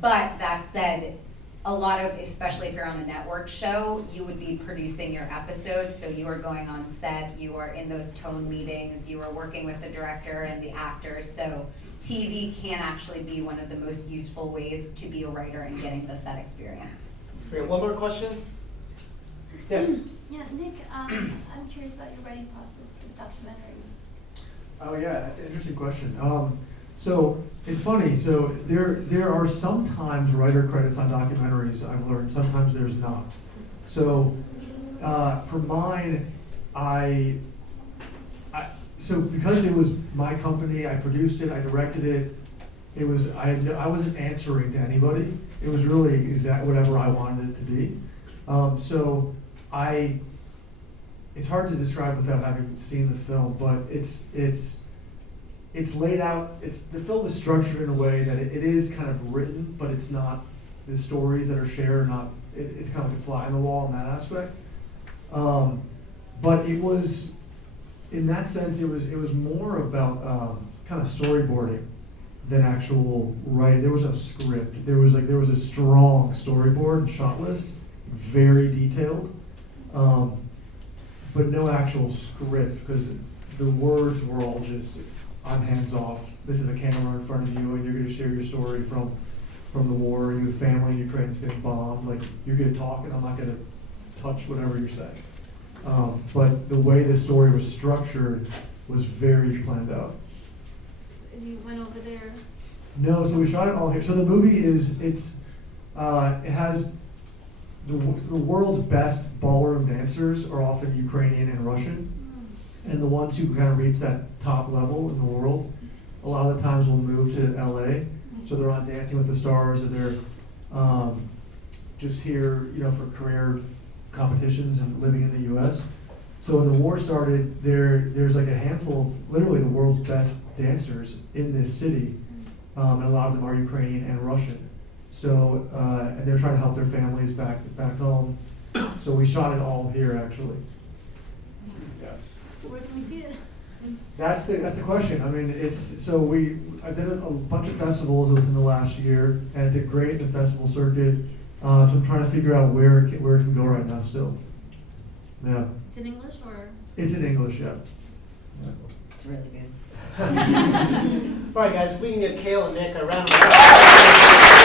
But that said, a lot of, especially if you're on a network show, you would be producing your episodes, so you are going on set, you are in those tone meetings, you are working with the director and the actors, so TV can actually be one of the most useful ways to be a writer and getting the set experience. Great, one more question? Yes? Yeah, Nick, I'm curious about your writing process for the documentary. Oh yeah, that's an interesting question. So it's funny. So there are sometimes writer credits on documentaries. I've learned sometimes there's not. So for mine, so because it was my company, I produced it, I directed it. It was I wasn't answering to anybody. It was really exactly whatever I wanted it to be. So it's hard to describe without having seen the film, but it's laid out. The film is structured in a way that it is kind of written, but it's not. The stories that are shared are not. It's kind of like a fly on the wall in that aspect. But it was, in that sense, it was more about kind of storyboarding than actual writing. There was no script. There was a strong storyboard and shot list, very detailed. But no actual script, because the words were all just, I'm hands off. This is a camera in front of you, and you're going to share your story from the war. You have family in Ukraine that's getting bombed. Like, you're going to talk, and I'm not going to touch whatever you're saying. But the way the story was structured was very planned out. And you went over there? No, so we shot it all here. So the movie it has the world's best ballroom dancers are often Ukrainian and Russian. And the ones who kind of reach that top level in the world, a lot of the times will move to LA. So they're on Dancing with the Stars, or they're just here, for career competitions and living in the US. So when the war started, there's like a handful of literally the world's best dancers in this city, and a lot of them are Ukrainian and Russian. So and they're trying to help their families back home. So we shot it all here, actually. Yes. Where can we see it? That's the question. I mean, I did a bunch of festivals within the last year, and it did great in the festival circuit. So I'm trying to figure out where it can go right now still. Yeah. It's in English or? It's in English, yeah. It's really good. All right, guys, we can give Kale and Nick a round of applause.